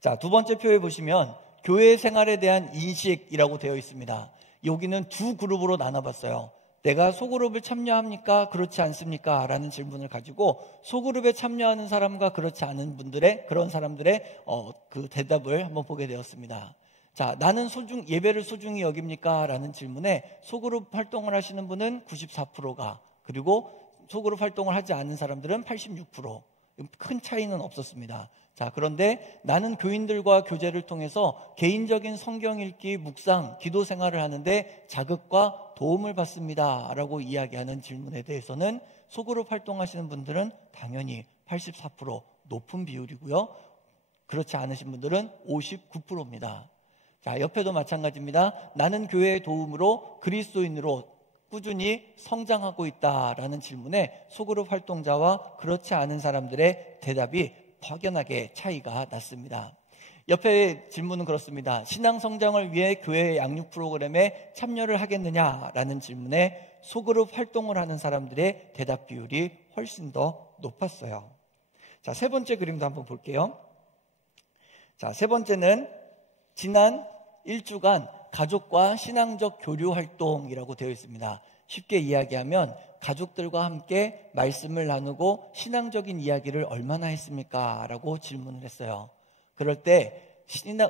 자, 두 번째 표에 보시면 교회 생활에 대한 인식이라고 되어 있습니다. 여기는 두 그룹으로 나눠봤어요. 내가 소그룹을 참여합니까? 그렇지 않습니까? 라는 질문을 가지고 소그룹에 참여하는 사람과 그렇지 않은 분들의 그런 사람들의 그 대답을 한번 보게 되었습니다. 자, 나는 예배를 소중히 여깁니까? 라는 질문에 소그룹 활동을 하시는 분은 94%가, 그리고 소그룹 활동을 하지 않는 사람들은 86%. 큰 차이는 없었습니다. 자, 그런데 나는 교인들과 교제를 통해서 개인적인 성경 읽기, 묵상, 기도 생활을 하는데 자극과 도움을 받습니다 라고 이야기하는 질문에 대해서는 소그룹 활동하시는 분들은 당연히 84% 높은 비율이고요. 그렇지 않으신 분들은 59%입니다. 자, 옆에도 마찬가지입니다. 나는 교회의 도움으로 그리스도인으로 꾸준히 성장하고 있다라는 질문에 소그룹 활동자와 그렇지 않은 사람들의 대답이 확연하게 차이가 났습니다. 옆에 질문은 그렇습니다. 신앙 성장을 위해 교회 양육 프로그램에 참여를 하겠느냐라는 질문에 소그룹 활동을 하는 사람들의 대답 비율이 훨씬 더 높았어요. 자, 세 번째 그림도 한번 볼게요. 자, 세 번째는 지난 1주간 가족과 신앙적 교류 활동이라고 되어 있습니다. 쉽게 이야기하면 가족들과 함께 말씀을 나누고 신앙적인 이야기를 얼마나 했습니까? 라고 질문을 했어요. 그럴 때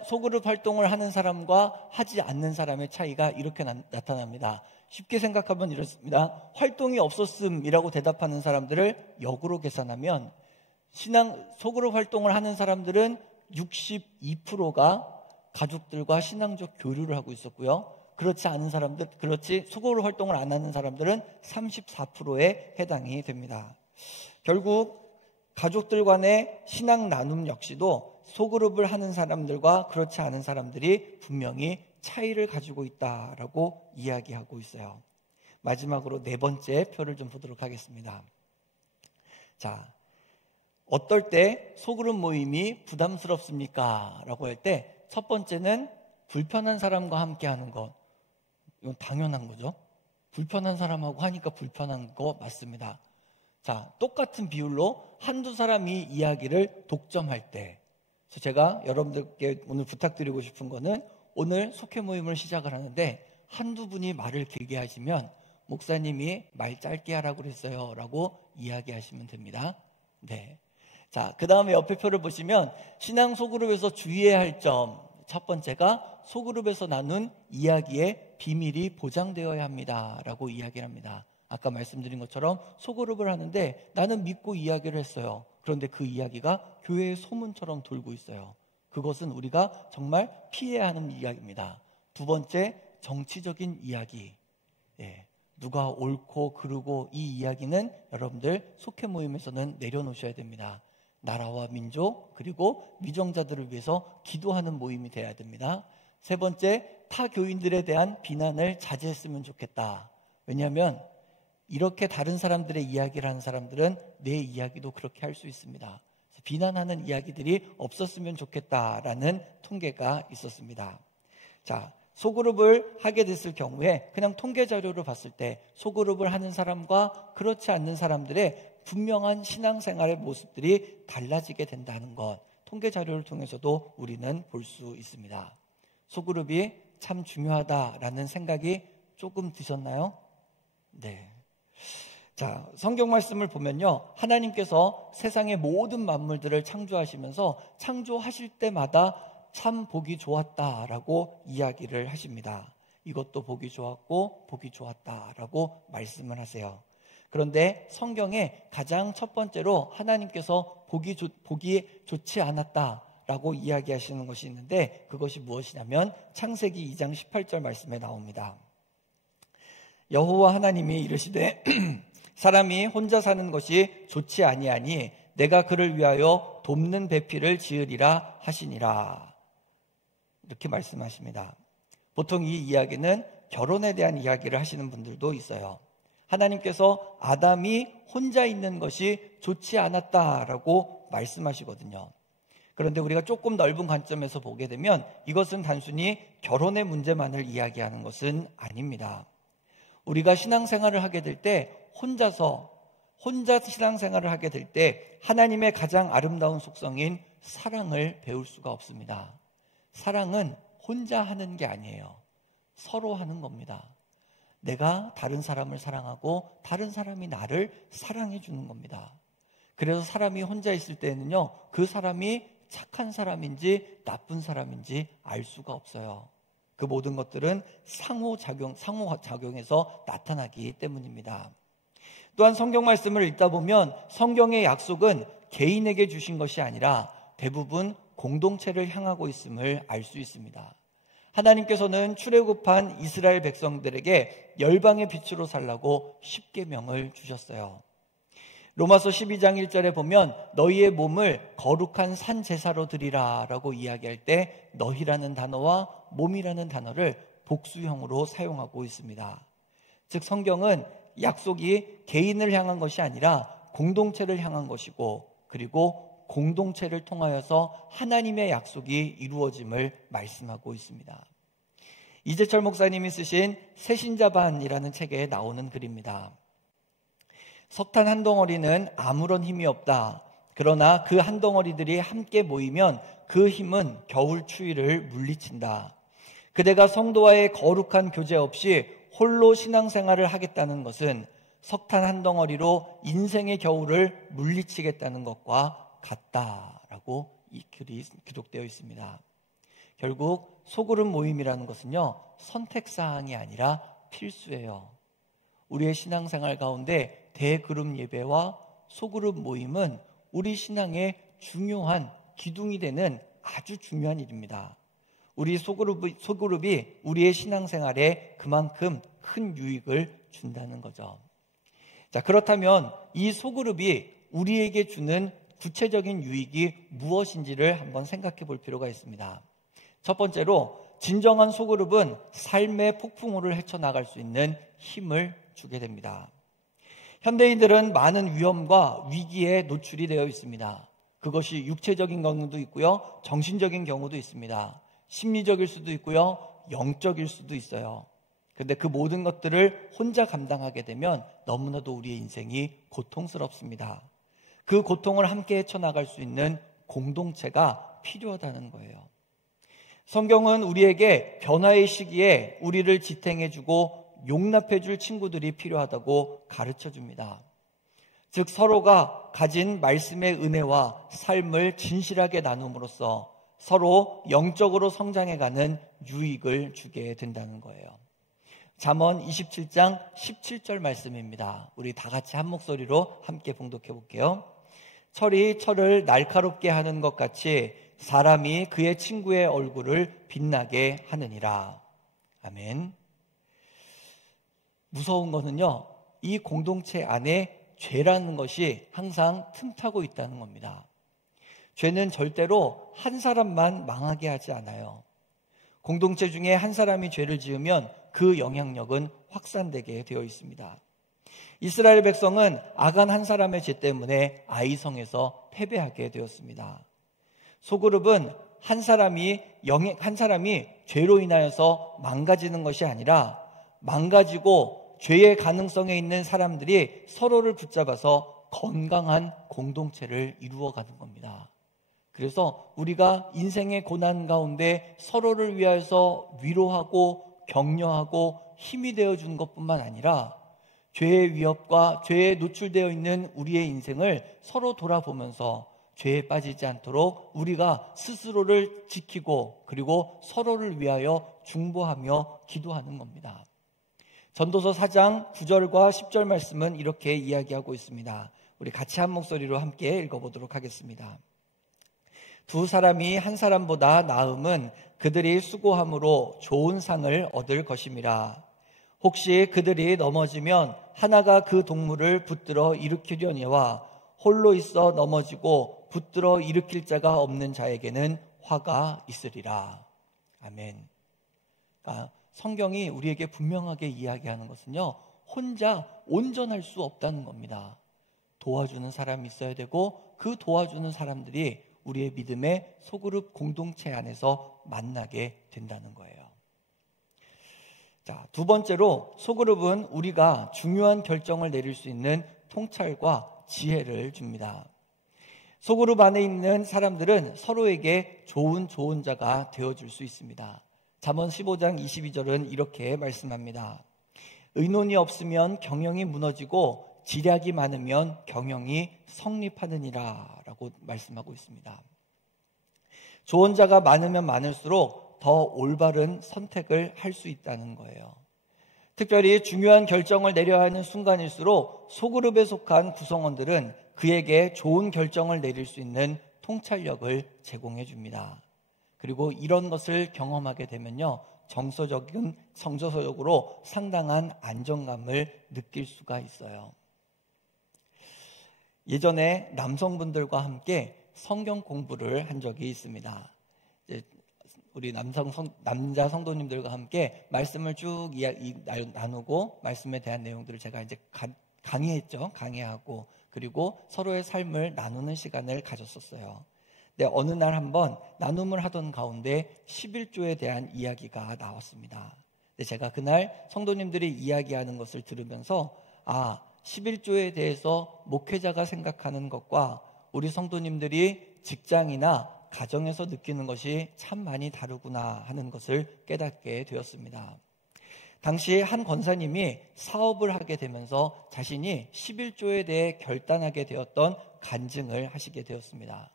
소그룹 활동을 하는 사람과 하지 않는 사람의 차이가 이렇게 나타납니다. 쉽게 생각하면 이렇습니다. 활동이 없었음이라고 대답하는 사람들을 역으로 계산하면 소그룹 활동을 하는 사람들은 62%가 가족들과 신앙적 교류를 하고 있었고요. 그렇지 않은 사람들, 소그룹 활동을 안 하는 사람들은 34%에 해당이 됩니다. 결국 가족들 간의 신앙 나눔 역시도 소그룹을 하는 사람들과 그렇지 않은 사람들이 분명히 차이를 가지고 있다라고 이야기하고 있어요. 마지막으로 네 번째 표를 좀 보도록 하겠습니다. 자, 어떨 때 소그룹 모임이 부담스럽습니까? 라고 할 때 첫 번째는 불편한 사람과 함께 하는 것. 이건 당연한 거죠. 불편한 사람하고 하니까 불편한 거 맞습니다. 자, 똑같은 비율로 한두 사람이 이야기를 독점할 때, 그래서 제가 여러분들께 오늘 부탁드리고 싶은 거는 오늘 속회 모임을 시작을 하는데 한두 분이 말을 길게 하시면 목사님이 말 짧게 하라고 그랬어요 라고 이야기하시면 됩니다. 네. 자, 그 다음에 옆에 표를 보시면 신앙 소그룹에서 주의해야 할 점, 첫 번째가 소그룹에서 나눈 이야기의 비밀이 보장되어야 합니다 라고 이야기를 합니다. 아까 말씀드린 것처럼 소그룹을 하는데 나는 믿고 이야기를 했어요. 그런데 그 이야기가 교회의 소문처럼 돌고 있어요. 그것은 우리가 정말 피해야 하는 이야기입니다. 두 번째, 정치적인 이야기. 누가 옳고 그르고 이 이야기는 여러분들 속회 모임에서는 내려놓으셔야 됩니다. 나라와 민족 그리고 위정자들을 위해서 기도하는 모임이 돼야 됩니다. 세 번째, 타 교인들에 대한 비난을 자제했으면 좋겠다. 왜냐하면 이렇게 다른 사람들의 이야기를 하는 사람들은 내 이야기도 그렇게 할 수 있습니다. 비난하는 이야기들이 없었으면 좋겠다라는 통계가 있었습니다. 자, 소그룹을 하게 됐을 경우에 그냥 통계 자료를 봤을 때 소그룹을 하는 사람과 그렇지 않는 사람들의 분명한 신앙생활의 모습들이 달라지게 된다는 것, 통계 자료를 통해서도 우리는 볼 수 있습니다. 소그룹이 참 중요하다라는 생각이 조금 드셨나요? 네. 자, 성경 말씀을 보면요, 하나님께서 세상의 모든 만물들을 창조하시면서 창조하실 때마다 참 보기 좋았다라고 이야기를 하십니다. 이것도 보기 좋았고 보기 좋았다라고 말씀을 하세요. 그런데 성경에 가장 첫 번째로 하나님께서 보기 좋지 않았다라고 이야기하시는 것이 있는데 그것이 무엇이냐면 창세기 2장 18절 말씀에 나옵니다. 여호와 하나님이 이르시되 사람이 혼자 사는 것이 좋지 아니하니 내가 그를 위하여 돕는 배필을 지으리라 하시니라. 이렇게 말씀하십니다. 보통 이 이야기는 결혼에 대한 이야기를 하시는 분들도 있어요. 하나님께서 아담이 혼자 있는 것이 좋지 않았다라고 말씀하시거든요. 그런데 우리가 조금 넓은 관점에서 보게 되면 이것은 단순히 결혼의 문제만을 이야기하는 것은 아닙니다. 우리가 신앙생활을 하게 될 때 혼자 신앙생활을 하게 될 때 하나님의 가장 아름다운 속성인 사랑을 배울 수가 없습니다. 사랑은 혼자 하는 게 아니에요. 서로 하는 겁니다. 내가 다른 사람을 사랑하고 다른 사람이 나를 사랑해 주는 겁니다. 그래서 사람이 혼자 있을 때는요, 그 사람이 착한 사람인지 나쁜 사람인지 알 수가 없어요. 그 모든 것들은 상호작용에서 나타나기 때문입니다. 또한 성경 말씀을 읽다 보면 성경의 약속은 개인에게 주신 것이 아니라 대부분 공동체를 향하고 있음을 알 수 있습니다. 하나님께서는 출애굽한 이스라엘 백성들에게 열방의 빛으로 살라고 십계명을 주셨어요. 로마서 12장 1절에 보면 너희의 몸을 거룩한 산 제사로 드리라 라고 이야기할 때 너희라는 단어와 몸이라는 단어를 복수형으로 사용하고 있습니다. 즉 성경은 약속이 개인을 향한 것이 아니라 공동체를 향한 것이고, 그리고 공동체를 통하여서 하나님의 약속이 이루어짐을 말씀하고 있습니다. 이재철 목사님이 쓰신 새신자반이라는 책에 나오는 글입니다. 석탄 한 덩어리는 아무런 힘이 없다. 그러나 그 한 덩어리들이 함께 모이면 그 힘은 겨울 추위를 물리친다. 그대가 성도와의 거룩한 교제 없이 홀로 신앙생활을 하겠다는 것은 석탄 한 덩어리로 인생의 겨울을 물리치겠다는 것과 같다라고 이 글이 기록되어 있습니다. 결국 소그룹 모임이라는 것은요, 선택사항이 아니라 필수예요. 우리의 신앙생활 가운데 대그룹 예배와 소그룹 모임은 우리 신앙의 중요한 기둥이 되는 아주 중요한 일입니다. 우리 소그룹이 우리의 신앙생활에 그만큼 큰 유익을 준다는 거죠. 자, 그렇다면 이 소그룹이 우리에게 주는 구체적인 유익이 무엇인지를 한번 생각해 볼 필요가 있습니다. 첫 번째로 진정한 소그룹은 삶의 폭풍우를 헤쳐나갈 수 있는 힘을 주게 됩니다. 현대인들은 많은 위험과 위기에 노출이 되어 있습니다. 그것이 육체적인 경우도 있고요, 정신적인 경우도 있습니다. 심리적일 수도 있고요, 영적일 수도 있어요. 그런데 그 모든 것들을 혼자 감당하게 되면 너무나도 우리의 인생이 고통스럽습니다. 그 고통을 함께 헤쳐나갈 수 있는 공동체가 필요하다는 거예요. 성경은 우리에게 변화의 시기에 우리를 지탱해주고 용납해줄 친구들이 필요하다고 가르쳐줍니다. 즉 서로가 가진 말씀의 은혜와 삶을 진실하게 나눔으로써 서로 영적으로 성장해가는 유익을 주게 된다는 거예요. 잠언 27장 17절 말씀입니다. 우리 다 같이 한 목소리로 함께 봉독해 볼게요. 철이 철을 날카롭게 하는 것 같이 사람이 그의 친구의 얼굴을 빛나게 하느니라. 아멘. 무서운 거는요, 이 공동체 안에 죄라는 것이 항상 틈타고 있다는 겁니다. 죄는 절대로 한 사람만 망하게 하지 않아요. 공동체 중에 한 사람이 죄를 지으면 그 영향력은 확산되게 되어 있습니다. 이스라엘 백성은 아간 한 사람의 죄 때문에 아이성에서 패배하게 되었습니다. 소그룹은 한 사람이 죄로 인하여서 망가지는 것이 아니라 망가지고 죄의 가능성에 있는 사람들이 서로를 붙잡아서 건강한 공동체를 이루어가는 겁니다. 그래서 우리가 인생의 고난 가운데 서로를 위하여서 위로하고 격려하고 힘이 되어주는 것뿐만 아니라 죄의 위협과 죄에 노출되어 있는 우리의 인생을 서로 돌아보면서 죄에 빠지지 않도록 우리가 스스로를 지키고 그리고 서로를 위하여 중보하며 기도하는 겁니다. 전도서 4장 9절과 10절 말씀은 이렇게 이야기하고 있습니다. 우리 같이 한 목소리로 함께 읽어보도록 하겠습니다. 두 사람이 한 사람보다 나음은 그들이 수고함으로 좋은 상을 얻을 것임이라. 혹시 그들이 넘어지면 하나가 그 동물을 붙들어 일으키려니와 홀로 있어 넘어지고 붙들어 일으킬 자가 없는 자에게는 화가 있으리라. 아멘. 그러니까 성경이 우리에게 분명하게 이야기하는 것은요, 혼자 온전할 수 없다는 겁니다. 도와주는 사람이 있어야 되고 그 도와주는 사람들이 우리의 믿음의 소그룹 공동체 안에서 만나게 된다는 거예요. 자, 두 번째로 소그룹은 우리가 중요한 결정을 내릴 수 있는 통찰과 지혜를 줍니다. 소그룹 안에 있는 사람들은 서로에게 좋은 자가 되어줄 수 있습니다. 잠언 15장 22절은 이렇게 말씀합니다. 의논이 없으면 경영이 무너지고 지략이 많으면 경영이 성립하느니라 라고 말씀하고 있습니다. 좋은 자가 많으면 많을수록 더 올바른 선택을 할 수 있다는 거예요. 특별히 중요한 결정을 내려야 하는 순간일수록 소그룹에 속한 구성원들은 그에게 좋은 결정을 내릴 수 있는 통찰력을 제공해 줍니다. 그리고 이런 것을 경험하게 되면요, 정서적으로 상당한 안정감을 느낄 수가 있어요. 예전에 남성분들과 함께 성경 공부를 한 적이 있습니다. 우리 남자 성도님들과 함께 말씀을 쭉 나누고 말씀에 대한 내용들을 제가 이제 강의하고 그리고 서로의 삶을 나누는 시간을 가졌었어요. 근데 어느 날 한번 나눔을 하던 가운데 11조에 대한 이야기가 나왔습니다. 근데 제가 그날 성도님들이 이야기하는 것을 들으면서 11조에 대해서 목회자가 생각하는 것과 우리 성도님들이 직장이나 가정에서 느끼는 것이 참 많이 다르구나 하는 것을 깨닫게 되었습니다. 당시 한 권사님이 사업을 하게 되면서 자신이 11조에 대해 결단하게 되었던 간증을 하시게 되었습니다.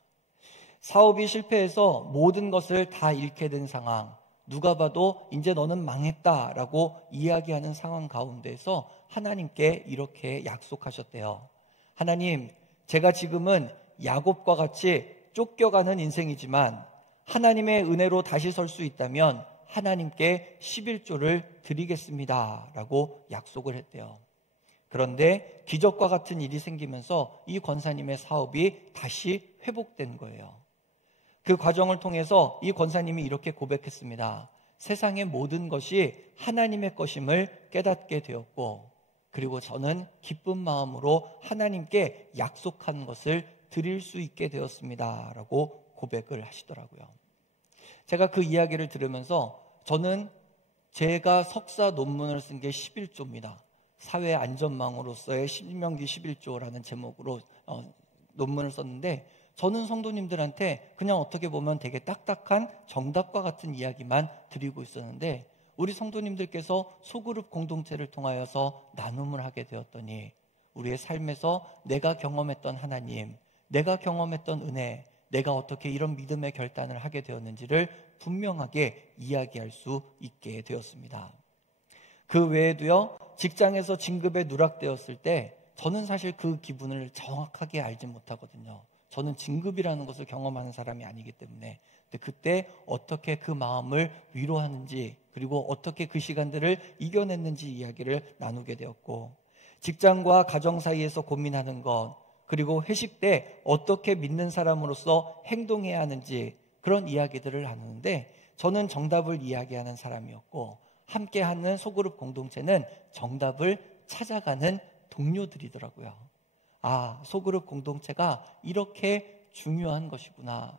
사업이 실패해서 모든 것을 다 잃게 된 상황, 누가 봐도 이제 너는 망했다라고 이야기하는 상황 가운데서 하나님께 이렇게 약속하셨대요. 하나님, 제가 지금은 야곱과 같이 쫓겨가는 인생이지만 하나님의 은혜로 다시 설 수 있다면 하나님께 11조를 드리겠습니다 라고 약속을 했대요. 그런데 기적과 같은 일이 생기면서 이 권사님의 사업이 다시 회복된 거예요. 그 과정을 통해서 이 권사님이 이렇게 고백했습니다. 세상의 모든 것이 하나님의 것임을 깨닫게 되었고, 그리고 저는 기쁜 마음으로 하나님께 약속한 것을 드릴 수 있게 되었습니다 라고 고백을 하시더라고요. 제가 그 이야기를 들으면서 저는 제가 석사 논문을 쓴 게 11조입니다. 사회안전망으로서의 신명기 11조라는 제목으로 논문을 썼는데, 저는 성도님들한테 그냥 어떻게 보면 되게 딱딱한 정답과 같은 이야기만 드리고 있었는데, 우리 성도님들께서 소그룹 공동체를 통하여서 나눔을 하게 되었더니 우리의 삶에서 내가 경험했던 하나님, 내가 경험했던 은혜, 내가 어떻게 이런 믿음의 결단을 하게 되었는지를 분명하게 이야기할 수 있게 되었습니다. 그 외에도요, 직장에서 진급에 누락되었을 때 저는 사실 그 기분을 정확하게 알지 못하거든요. 저는 진급이라는 것을 경험하는 사람이 아니기 때문에. 근데 그때 어떻게 그 마음을 위로하는지, 그리고 어떻게 그 시간들을 이겨냈는지 이야기를 나누게 되었고, 직장과 가정 사이에서 고민하는 것, 그리고 회식 때 어떻게 믿는 사람으로서 행동해야 하는지, 그런 이야기들을 나누는데, 저는 정답을 이야기하는 사람이었고, 함께하는 소그룹 공동체는 정답을 찾아가는 동료들이더라고요. 소그룹 공동체가 이렇게 중요한 것이구나.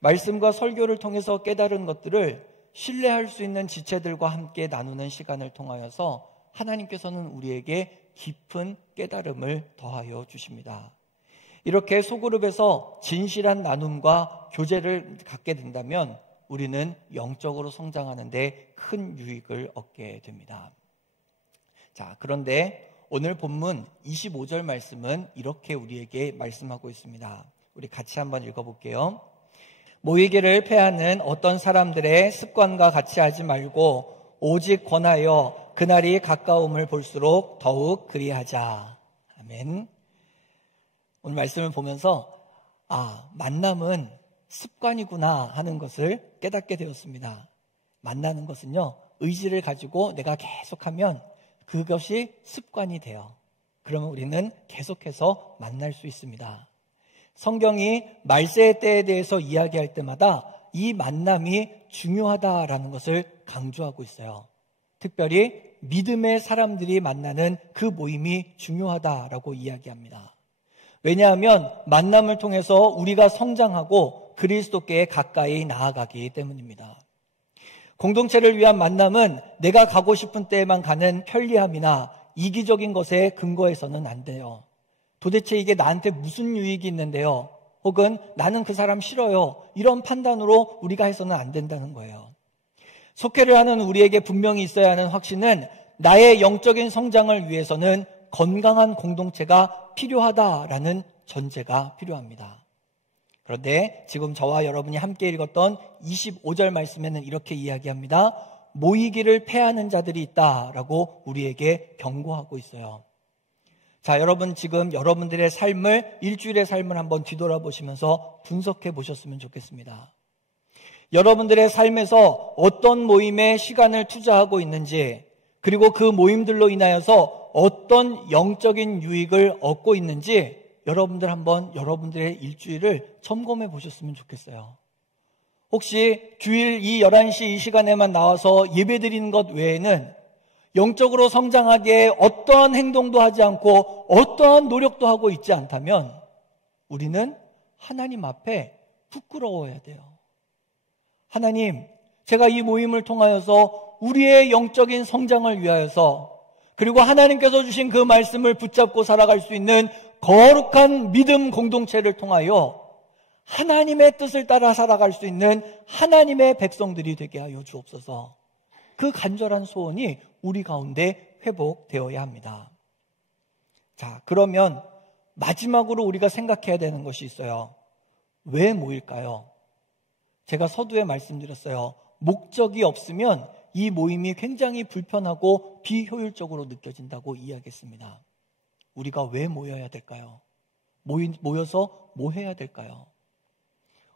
말씀과 설교를 통해서 깨달은 것들을 신뢰할 수 있는 지체들과 함께 나누는 시간을 통하여서 하나님께서는 우리에게 깊은 깨달음을 더하여 주십니다. 이렇게 소그룹에서 진실한 나눔과 교제를 갖게 된다면 우리는 영적으로 성장하는 데 큰 유익을 얻게 됩니다. 자, 그런데 오늘 본문 25절 말씀은 이렇게 우리에게 말씀하고 있습니다. 우리 같이 한번 읽어볼게요. 모이기를 패하는 어떤 사람들의 습관과 같이 하지 말고 오직 권하여 그날이 가까움을 볼수록 더욱 그리하자. 아멘. 오늘 말씀을 보면서 만남은 습관이구나 하는 것을 깨닫게 되었습니다. 만나는 것은요, 의지를 가지고 내가 계속하면 그것이 습관이 돼요. 그러면 우리는 계속해서 만날 수 있습니다. 성경이 말세의 때에 대해서 이야기할 때마다 이 만남이 중요하다라는 것을 강조하고 있어요. 특별히 믿음의 사람들이 만나는 그 모임이 중요하다라고 이야기합니다. 왜냐하면 만남을 통해서 우리가 성장하고 그리스도께 가까이 나아가기 때문입니다. 공동체를 위한 만남은 내가 가고 싶은 때에만 가는 편리함이나 이기적인 것에 근거해서는 안 돼요. 도대체 이게 나한테 무슨 유익이 있는데요? 혹은 나는 그 사람 싫어요. 이런 판단으로 우리가 해서는 안 된다는 거예요. 속회를 하는 우리에게 분명히 있어야 하는 확신은 나의 영적인 성장을 위해서는 건강한 공동체가 필요하다라는 전제가 필요합니다. 그런데 지금 저와 여러분이 함께 읽었던 25절 말씀에는 이렇게 이야기합니다. 모이기를 패하는 자들이 있다라고 우리에게 경고하고 있어요. 자, 여러분 지금 여러분들의 삶을, 일주일의 삶을 한번 뒤돌아보시면서 분석해 보셨으면 좋겠습니다. 여러분들의 삶에서 어떤 모임에 시간을 투자하고 있는지, 그리고 그 모임들로 인하여서 어떤 영적인 유익을 얻고 있는지 여러분들 한번 여러분들의 일주일을 점검해 보셨으면 좋겠어요. 혹시 주일 이 11시 이 시간에만 나와서 예배 드리는 것 외에는 영적으로 성장하기에 어떠한 행동도 하지 않고 어떠한 노력도 하고 있지 않다면 우리는 하나님 앞에 부끄러워야 돼요. 하나님, 제가 이 모임을 통하여서 우리의 영적인 성장을 위하여서, 그리고 하나님께서 주신 그 말씀을 붙잡고 살아갈 수 있는 거룩한 믿음 공동체를 통하여 하나님의 뜻을 따라 살아갈 수 있는 하나님의 백성들이 되게 하여 주옵소서. 그 간절한 소원이 우리 가운데 회복되어야 합니다. 자, 그러면 마지막으로 우리가 생각해야 되는 것이 있어요. 왜 모일까요? 제가 서두에 말씀드렸어요. 목적이 없으면 이 모임이 굉장히 불편하고 비효율적으로 느껴진다고 이야기했습니다. 우리가 왜 모여야 될까요? 모여서 뭐 해야 될까요?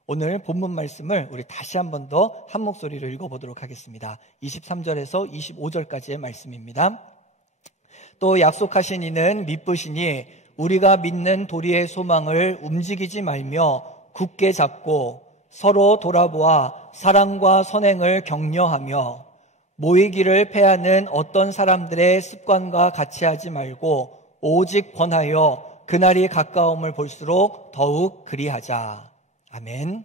오늘 본문 말씀을 우리 다시 한 번 더 한 목소리로 읽어보도록 하겠습니다. 23절에서 25절까지의 말씀입니다. 또 약속하신 이는 미쁘시니 우리가 믿는 도리의 소망을 움직이지 말며 굳게 잡고 서로 돌아보아 사랑과 선행을 격려하며 모이기를 패하는 어떤 사람들의 습관과 같이 하지 말고 오직 권하여 그날이 가까움을 볼수록 더욱 그리하자. 아멘.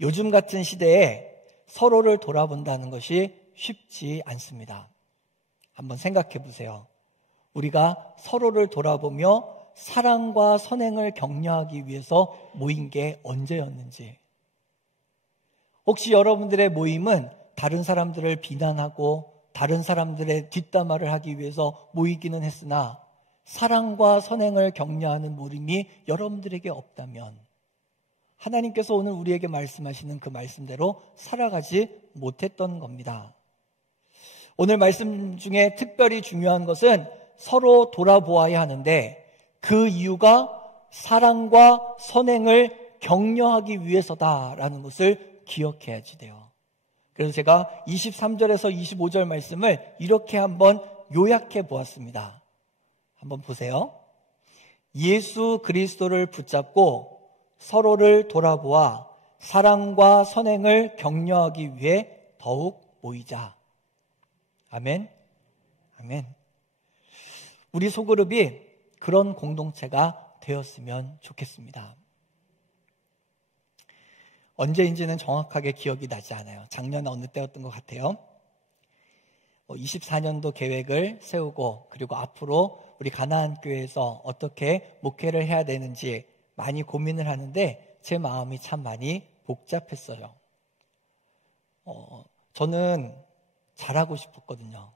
요즘 같은 시대에 서로를 돌아본다는 것이 쉽지 않습니다. 한번 생각해 보세요. 우리가 서로를 돌아보며 사랑과 선행을 격려하기 위해서 모인 게 언제였는지. 혹시 여러분들의 모임은 다른 사람들을 비난하고 다른 사람들의 뒷담화를 하기 위해서 모이기는 했으나 사랑과 선행을 격려하는 모임이 여러분들에게 없다면 하나님께서 오늘 우리에게 말씀하시는 그 말씀대로 살아가지 못했던 겁니다. 오늘 말씀 중에 특별히 중요한 것은 서로 돌아보아야 하는데 그 이유가 사랑과 선행을 격려하기 위해서다라는 것을 기억해야지 돼요. 그래서 제가 23절에서 25절 말씀을 이렇게 한번 요약해 보았습니다. 한번 보세요. 예수 그리스도를 붙잡고 서로를 돌아보아 사랑과 선행을 격려하기 위해 더욱 모이자. 아멘. 아멘. 우리 소그룹이 그런 공동체가 되었으면 좋겠습니다. 언제인지는 정확하게 기억이 나지 않아요. 작년 어느 때였던 것 같아요. 24년도 계획을 세우고 그리고 앞으로 우리 가나안 교회에서 어떻게 목회를 해야 되는지 많이 고민을 하는데 제 마음이 참 많이 복잡했어요. 저는 잘하고 싶었거든요.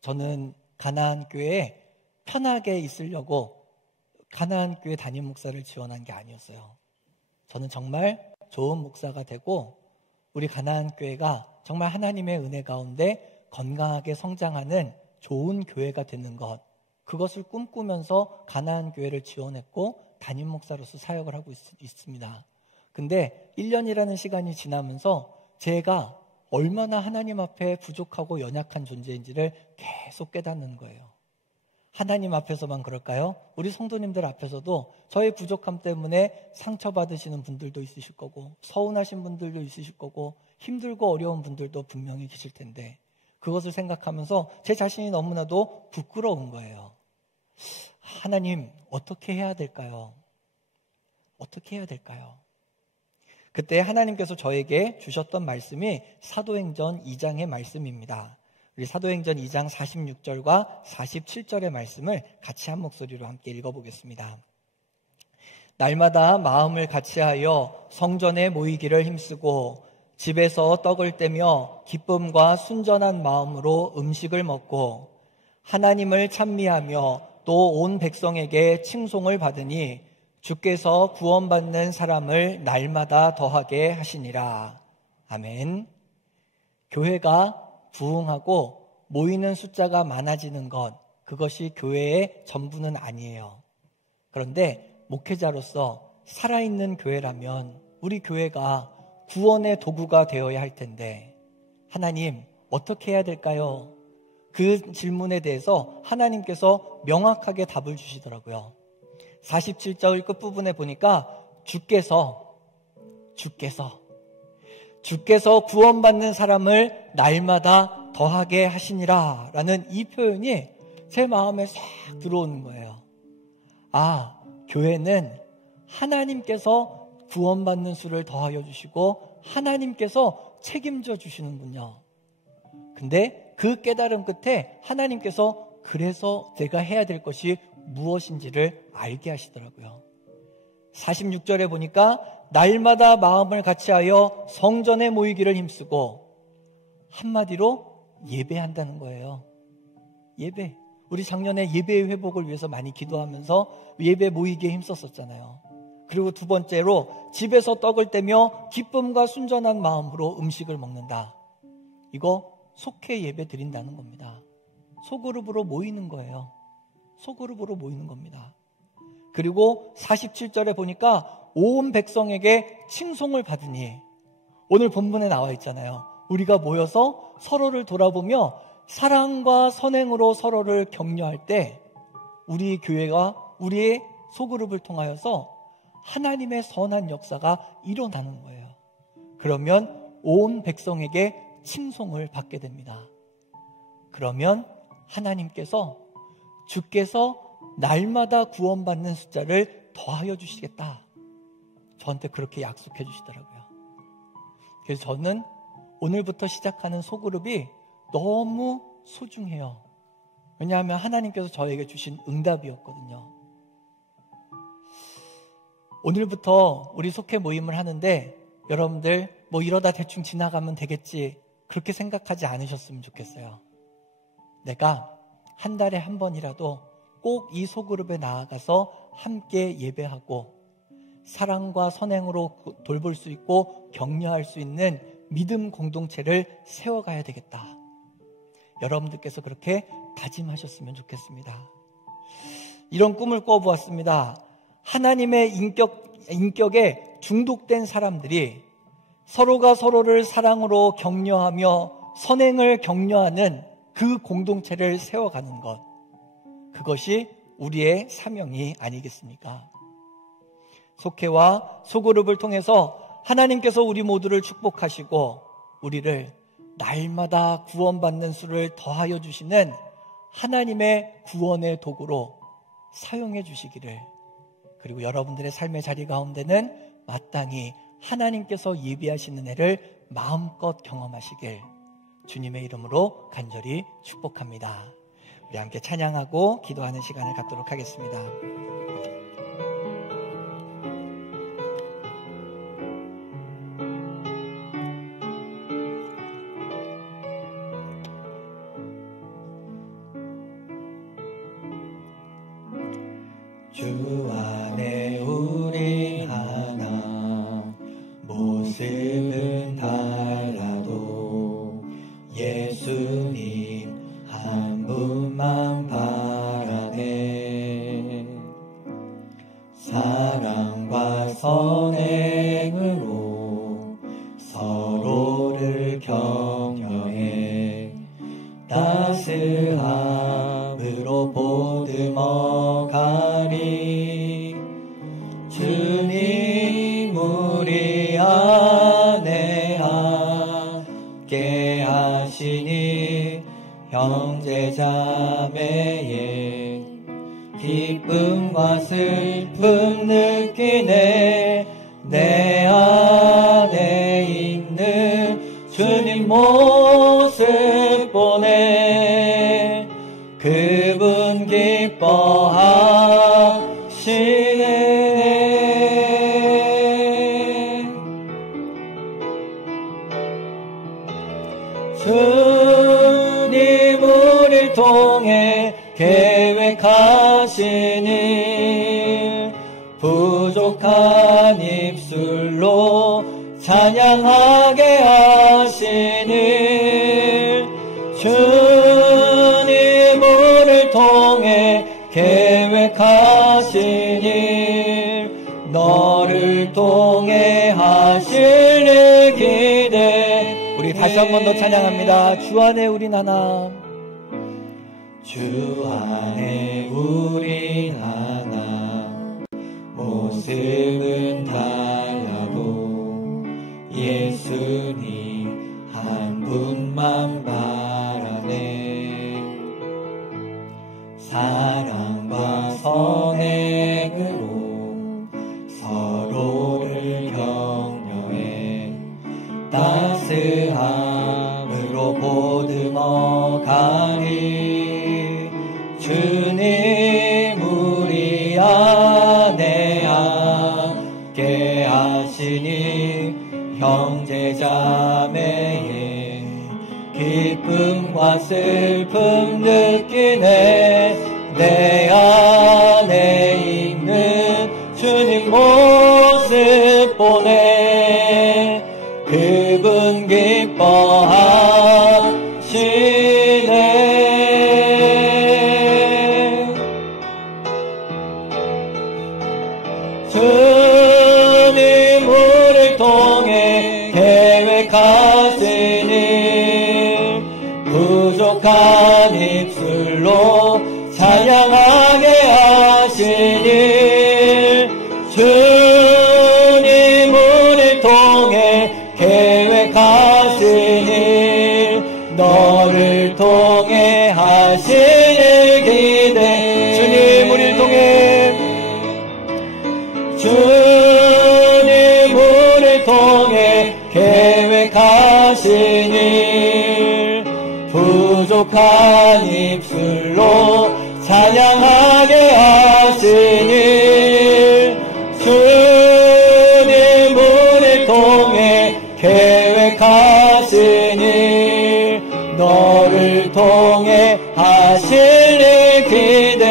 저는 가나안 교회에 편하게 있으려고 가나안 교회 담임 목사를 지원한 게 아니었어요. 저는 정말 좋은 목사가 되고 우리 가나안 교회가 정말 하나님의 은혜 가운데 건강하게 성장하는 좋은 교회가 되는 것, 그것을 꿈꾸면서 가나안 교회를 지원했고 담임 목사로서 사역을 하고 있습니다. 근데 1년이라는 시간이 지나면서 제가 얼마나 하나님 앞에 부족하고 연약한 존재인지를 계속 깨닫는 거예요. 하나님 앞에서만 그럴까요? 우리 성도님들 앞에서도 저의 부족함 때문에 상처받으시는 분들도 있으실 거고, 서운하신 분들도 있으실 거고, 힘들고 어려운 분들도 분명히 계실 텐데, 그것을 생각하면서 제 자신이 너무나도 부끄러운 거예요. 하나님, 어떻게 해야 될까요? 어떻게 해야 될까요? 그때 하나님께서 저에게 주셨던 말씀이 사도행전 2장의 말씀입니다. 우리 사도행전 2장 46절과 47절의 말씀을 같이 한 목소리로 함께 읽어보겠습니다. 날마다 마음을 같이하여 성전에 모이기를 힘쓰고 집에서 떡을 떼며 기쁨과 순전한 마음으로 음식을 먹고 하나님을 찬미하며 또 온 백성에게 칭송을 받으니 주께서 구원받는 사람을 날마다 더하게 하시니라. 아멘. 교회가 부흥하고 모이는 숫자가 많아지는 것, 그것이 교회의 전부는 아니에요. 그런데 목회자로서 살아있는 교회라면 우리 교회가 구원의 도구가 되어야 할 텐데, 하나님 어떻게 해야 될까요? 그 질문에 대해서 하나님께서 명확하게 답을 주시더라고요. 47절 끝부분에 보니까 주께서 구원받는 사람을 날마다 더하게 하시니라 라는 이 표현이 제 마음에 싹 들어오는 거예요. 아, 교회는 하나님께서 구원받는 수를 더하여 주시고 하나님께서 책임져 주시는군요. 근데 그 깨달음 끝에 하나님께서 그래서 내가 해야 될 것이 무엇인지를 알게 하시더라고요. 46절에 보니까 날마다 마음을 같이하여 성전에 모이기를 힘쓰고, 한마디로 예배한다는 거예요. 예배. 우리 작년에 예배의 회복을 위해서 많이 기도하면서 예배 모이기에 힘썼었잖아요. 그리고 두 번째로 집에서 떡을 떼며 기쁨과 순전한 마음으로 음식을 먹는다. 이거 속회 예배 드린다는 겁니다. 소그룹으로 모이는 거예요. 소그룹으로 모이는 겁니다. 그리고 47절에 보니까 온 백성에게 칭송을 받으니, 오늘 본문에 나와 있잖아요. 우리가 모여서 서로를 돌아보며 사랑과 선행으로 서로를 격려할 때 우리 교회가 우리의 소그룹을 통하여서 하나님의 선한 역사가 일어나는 거예요. 그러면 온 백성에게 칭송을 받게 됩니다. 그러면 하나님께서 주께서 날마다 구원받는 숫자를 더하여 주시겠다. 저한테 그렇게 약속해 주시더라고요. 그래서 저는 오늘부터 시작하는 소그룹이 너무 소중해요. 왜냐하면 하나님께서 저에게 주신 응답이었거든요. 오늘부터 우리 속회 모임을 하는데 여러분들 뭐 이러다 대충 지나가면 되겠지, 그렇게 생각하지 않으셨으면 좋겠어요. 내가 한 달에 한 번이라도 꼭 이 소그룹에 나아가서 함께 예배하고 사랑과 선행으로 돌볼 수 있고 격려할 수 있는 믿음 공동체를 세워가야 되겠다. 여러분들께서 그렇게 다짐하셨으면 좋겠습니다. 이런 꿈을 꿔보았습니다. 하나님의 인격에 중독된 사람들이 서로가 서로를 사랑으로 격려하며 선행을 격려하는 그 공동체를 세워가는 것, 그것이 우리의 사명이 아니겠습니까? 속회와 소그룹을 통해서 하나님께서 우리 모두를 축복하시고 우리를 날마다 구원받는 수를 더하여 주시는 하나님의 구원의 도구로 사용해 주시기를, 그리고 여러분들의 삶의 자리 가운데는 마땅히 하나님께서 예비하시는 애를 마음껏 경험하시길 주님의 이름으로 간절히 축복합니다. 우리 함께 찬양하고 기도하는 시간을 갖도록 하겠습니다. 주 안에 우리 하나, 모습은 달라도 예수님 한 분만 바라네. 사랑과 선행으로 서로를 따스함으로 보듬어가리. 주님 우리 안에 함께 하시니 형제자매의 기쁨과 슬픔 느끼네. 내 안에 있는 주님 모습 보네. 그분 기뻐하시네. 주님 우리를 통해 계획하시니 부족한 입술로 찬양하게 하시니. 주님 우리를 통해 계획하시니 너를 통해 하실 일 기대. 우리 다시 한 번 더 찬양합니다. 주 안에 우린 하나. 주 안에 우린 하나. 모습은 달라도 예수님 한 분만 바라네. 사랑과 선행으로 서로를 격려해 따스함으로 보듬어가니. 주님 우리 안에 함께 하시니 형제자매의 기쁨과 슬픔 느끼네. 내 안에 있는 주님 모습 보네. 그분 기뻐하시네. 주님 우리를 통해 계획하시니 부족한 입술로 찬양하게 하시니. 주님 우리를 통해 계획하시니 너를 통해 하실 일 기대. 주님 우리를 통해 주님 우리를 통해 계획하시니 부족한 입술로 찬양하게 하시니. 주님 우리를 통해 계획하시니 너를 통해 하실 일 기대.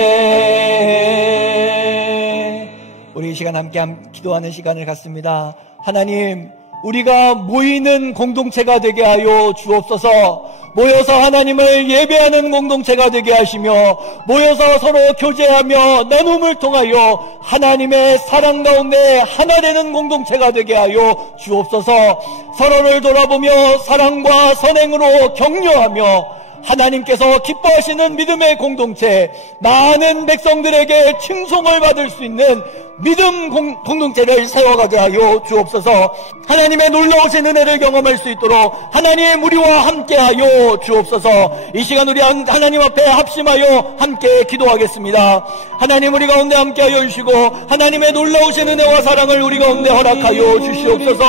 우리 이 시간 함께 기도하는 시간을 갖습니다. 하나님, 우리가 모이는 공동체가 되게 하여 주옵소서. 모여서 하나님을 예배하는 공동체가 되게 하시며 모여서 서로 교제하며 나눔을 통하여 하나님의 사랑 가운데 하나 되는 공동체가 되게 하여 주옵소서. 서로를 돌아보며 사랑과 선행으로 격려하며 하나님께서 기뻐하시는 믿음의 공동체, 많은 백성들에게 칭송을 받을 수 있는 믿음 공동체를 세워가게 하여 주옵소서. 하나님의 놀라우신 은혜를 경험할 수 있도록 하나님 우리와 함께하여 주옵소서. 이 시간 우리 하나님 앞에 합심하여 함께 기도하겠습니다. 하나님 우리 가운데 함께하여 주시고 하나님의 놀라우신 은혜와 사랑을 우리 가운데 허락하여 주시옵소서.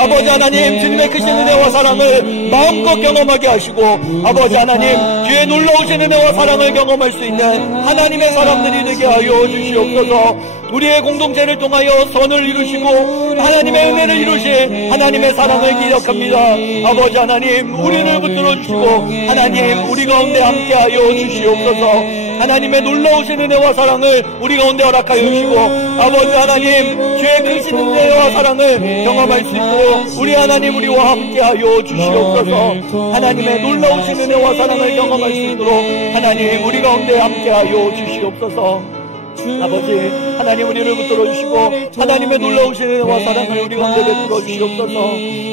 아버지 하나님, 주님의 크신 은혜와 사랑을 마음껏 경험하게 하시고 아버지 하나님, 주의 놀라우신 은혜와 사랑을 경험할 수 있는 하나님의 사람들이 되게 하여 주시옵소서. 우리의 공동체를 통하여 선을 이루시고 하나님의 은혜를 이루신 하나님의 사랑을 기억합니다. 아버지 하나님, 우리를 붙들어 주시고 하나님 우리 가운데 함께하여 주시옵소서. 하나님의 놀라우신 은혜와 사랑을 우리 가운데 허락하여 주시고 아버지 하나님, 주의 크신 은혜와 사랑을 경험할 수 있도록 우리 하나님 우리와 함께하여 주시옵소서. 하나님의 놀라우신 은혜와 사랑을 경험할 수 있도록 하나님 우리 가운데 함께하여 주시옵소서. 아버지 하나님 우리를 붙들어 주시고 하나님의 놀라우신 은혜와 사랑을 우리 가운데 베풀어 주시옵소서.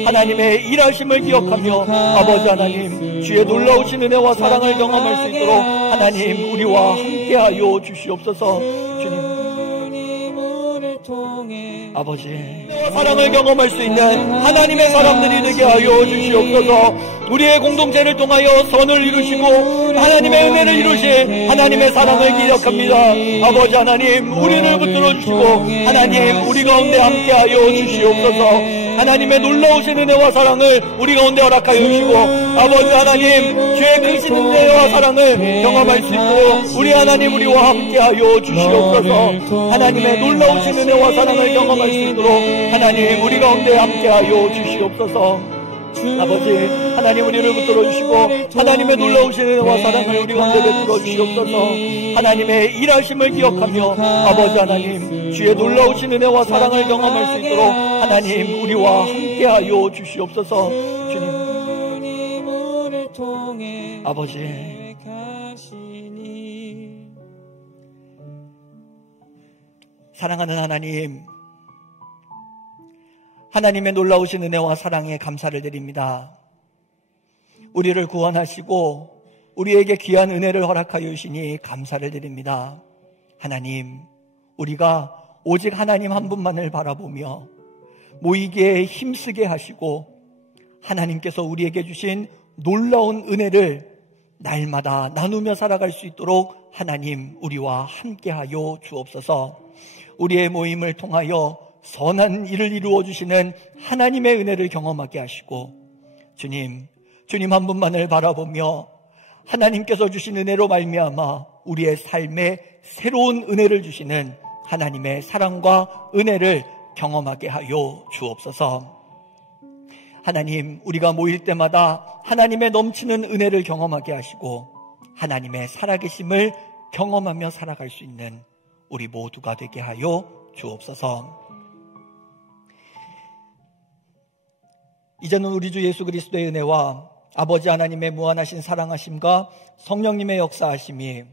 하나님의 일하심을 기억하며 아버지 하나님 주의 놀라우신 은혜와 사랑을 경험할 수 있도록 하나님 우리와 함께하여 주시옵소서. 주님 아버지 사랑을 경험할 수 있는 하나님의 사람들이 되게 하여 주시옵소서. 우리의 공동체를 통하여 선을 이루시고 하나님의 은혜를 이루신 하나님의 사랑을 기억합니다. 아버지 하나님 우리를 붙들어 주시고 하나님 우리 가운데 함께하여 주시옵소서. 하나님의 놀라우신 은혜와 사랑을 우리 가운데 허락하여 주시고 아버지 하나님 주의 크신 은혜와 사랑을 경험할 수 있도록 우리 하나님 우리와 함께하여 주시옵소서. 하나님의 놀라우신 은혜와 사랑을 경험할 수 있도록 하나님 우리 가운데 함께하여 주시옵소서. 아버지 하나님 우리를 붙들어 주시고 하나님의 놀라우신 은혜와 사랑을 우리 가운데 베풀어 주시옵소서. 하나님의 일하심을 기억하며 아버지 하나님 주의 놀라우신 은혜와 사랑을 경험할 수 있도록 하나님 우리와 함께하여 주시옵소서. 주님 아버지 사랑하는 하나님, 하나님의 놀라우신 은혜와 사랑에 감사를 드립니다. 우리를 구원하시고 우리에게 귀한 은혜를 허락하여 주시니 감사를 드립니다. 하나님, 우리가 오직 하나님 한 분만을 바라보며 모이기에 힘쓰게 하시고 하나님께서 우리에게 주신 놀라운 은혜를 날마다 나누며 살아갈 수 있도록 하나님 우리와 함께하여 주옵소서. 우리의 모임을 통하여 선한 일을 이루어 주시는 하나님의 은혜를 경험하게 하시고 주님 한 분만을 바라보며 하나님께서 주신 은혜로 말미암아 우리의 삶에 새로운 은혜를 주시는 하나님의 사랑과 은혜를 경험하게 하여 주옵소서. 하나님, 우리가 모일 때마다 하나님의 넘치는 은혜를 경험하게 하시고 하나님의 살아계심을 경험하며 살아갈 수 있는 우리 모두가 되게 하여 주옵소서. 이제는 우리 주 예수 그리스도의 은혜와 아버지 하나님의 무한하신 사랑하심과 성령님의 역사하심이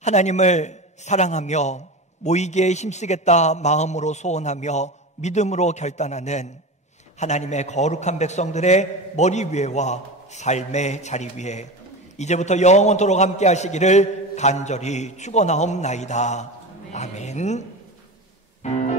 하나님을 사랑하며 모이기에 힘쓰겠다 마음으로 소원하며 믿음으로 결단하는 하나님의 거룩한 백성들의 머리 위에와 삶의 자리 위에 이제부터 영원토록 함께 하시기를 간절히 축원하옵나이다. 아멘.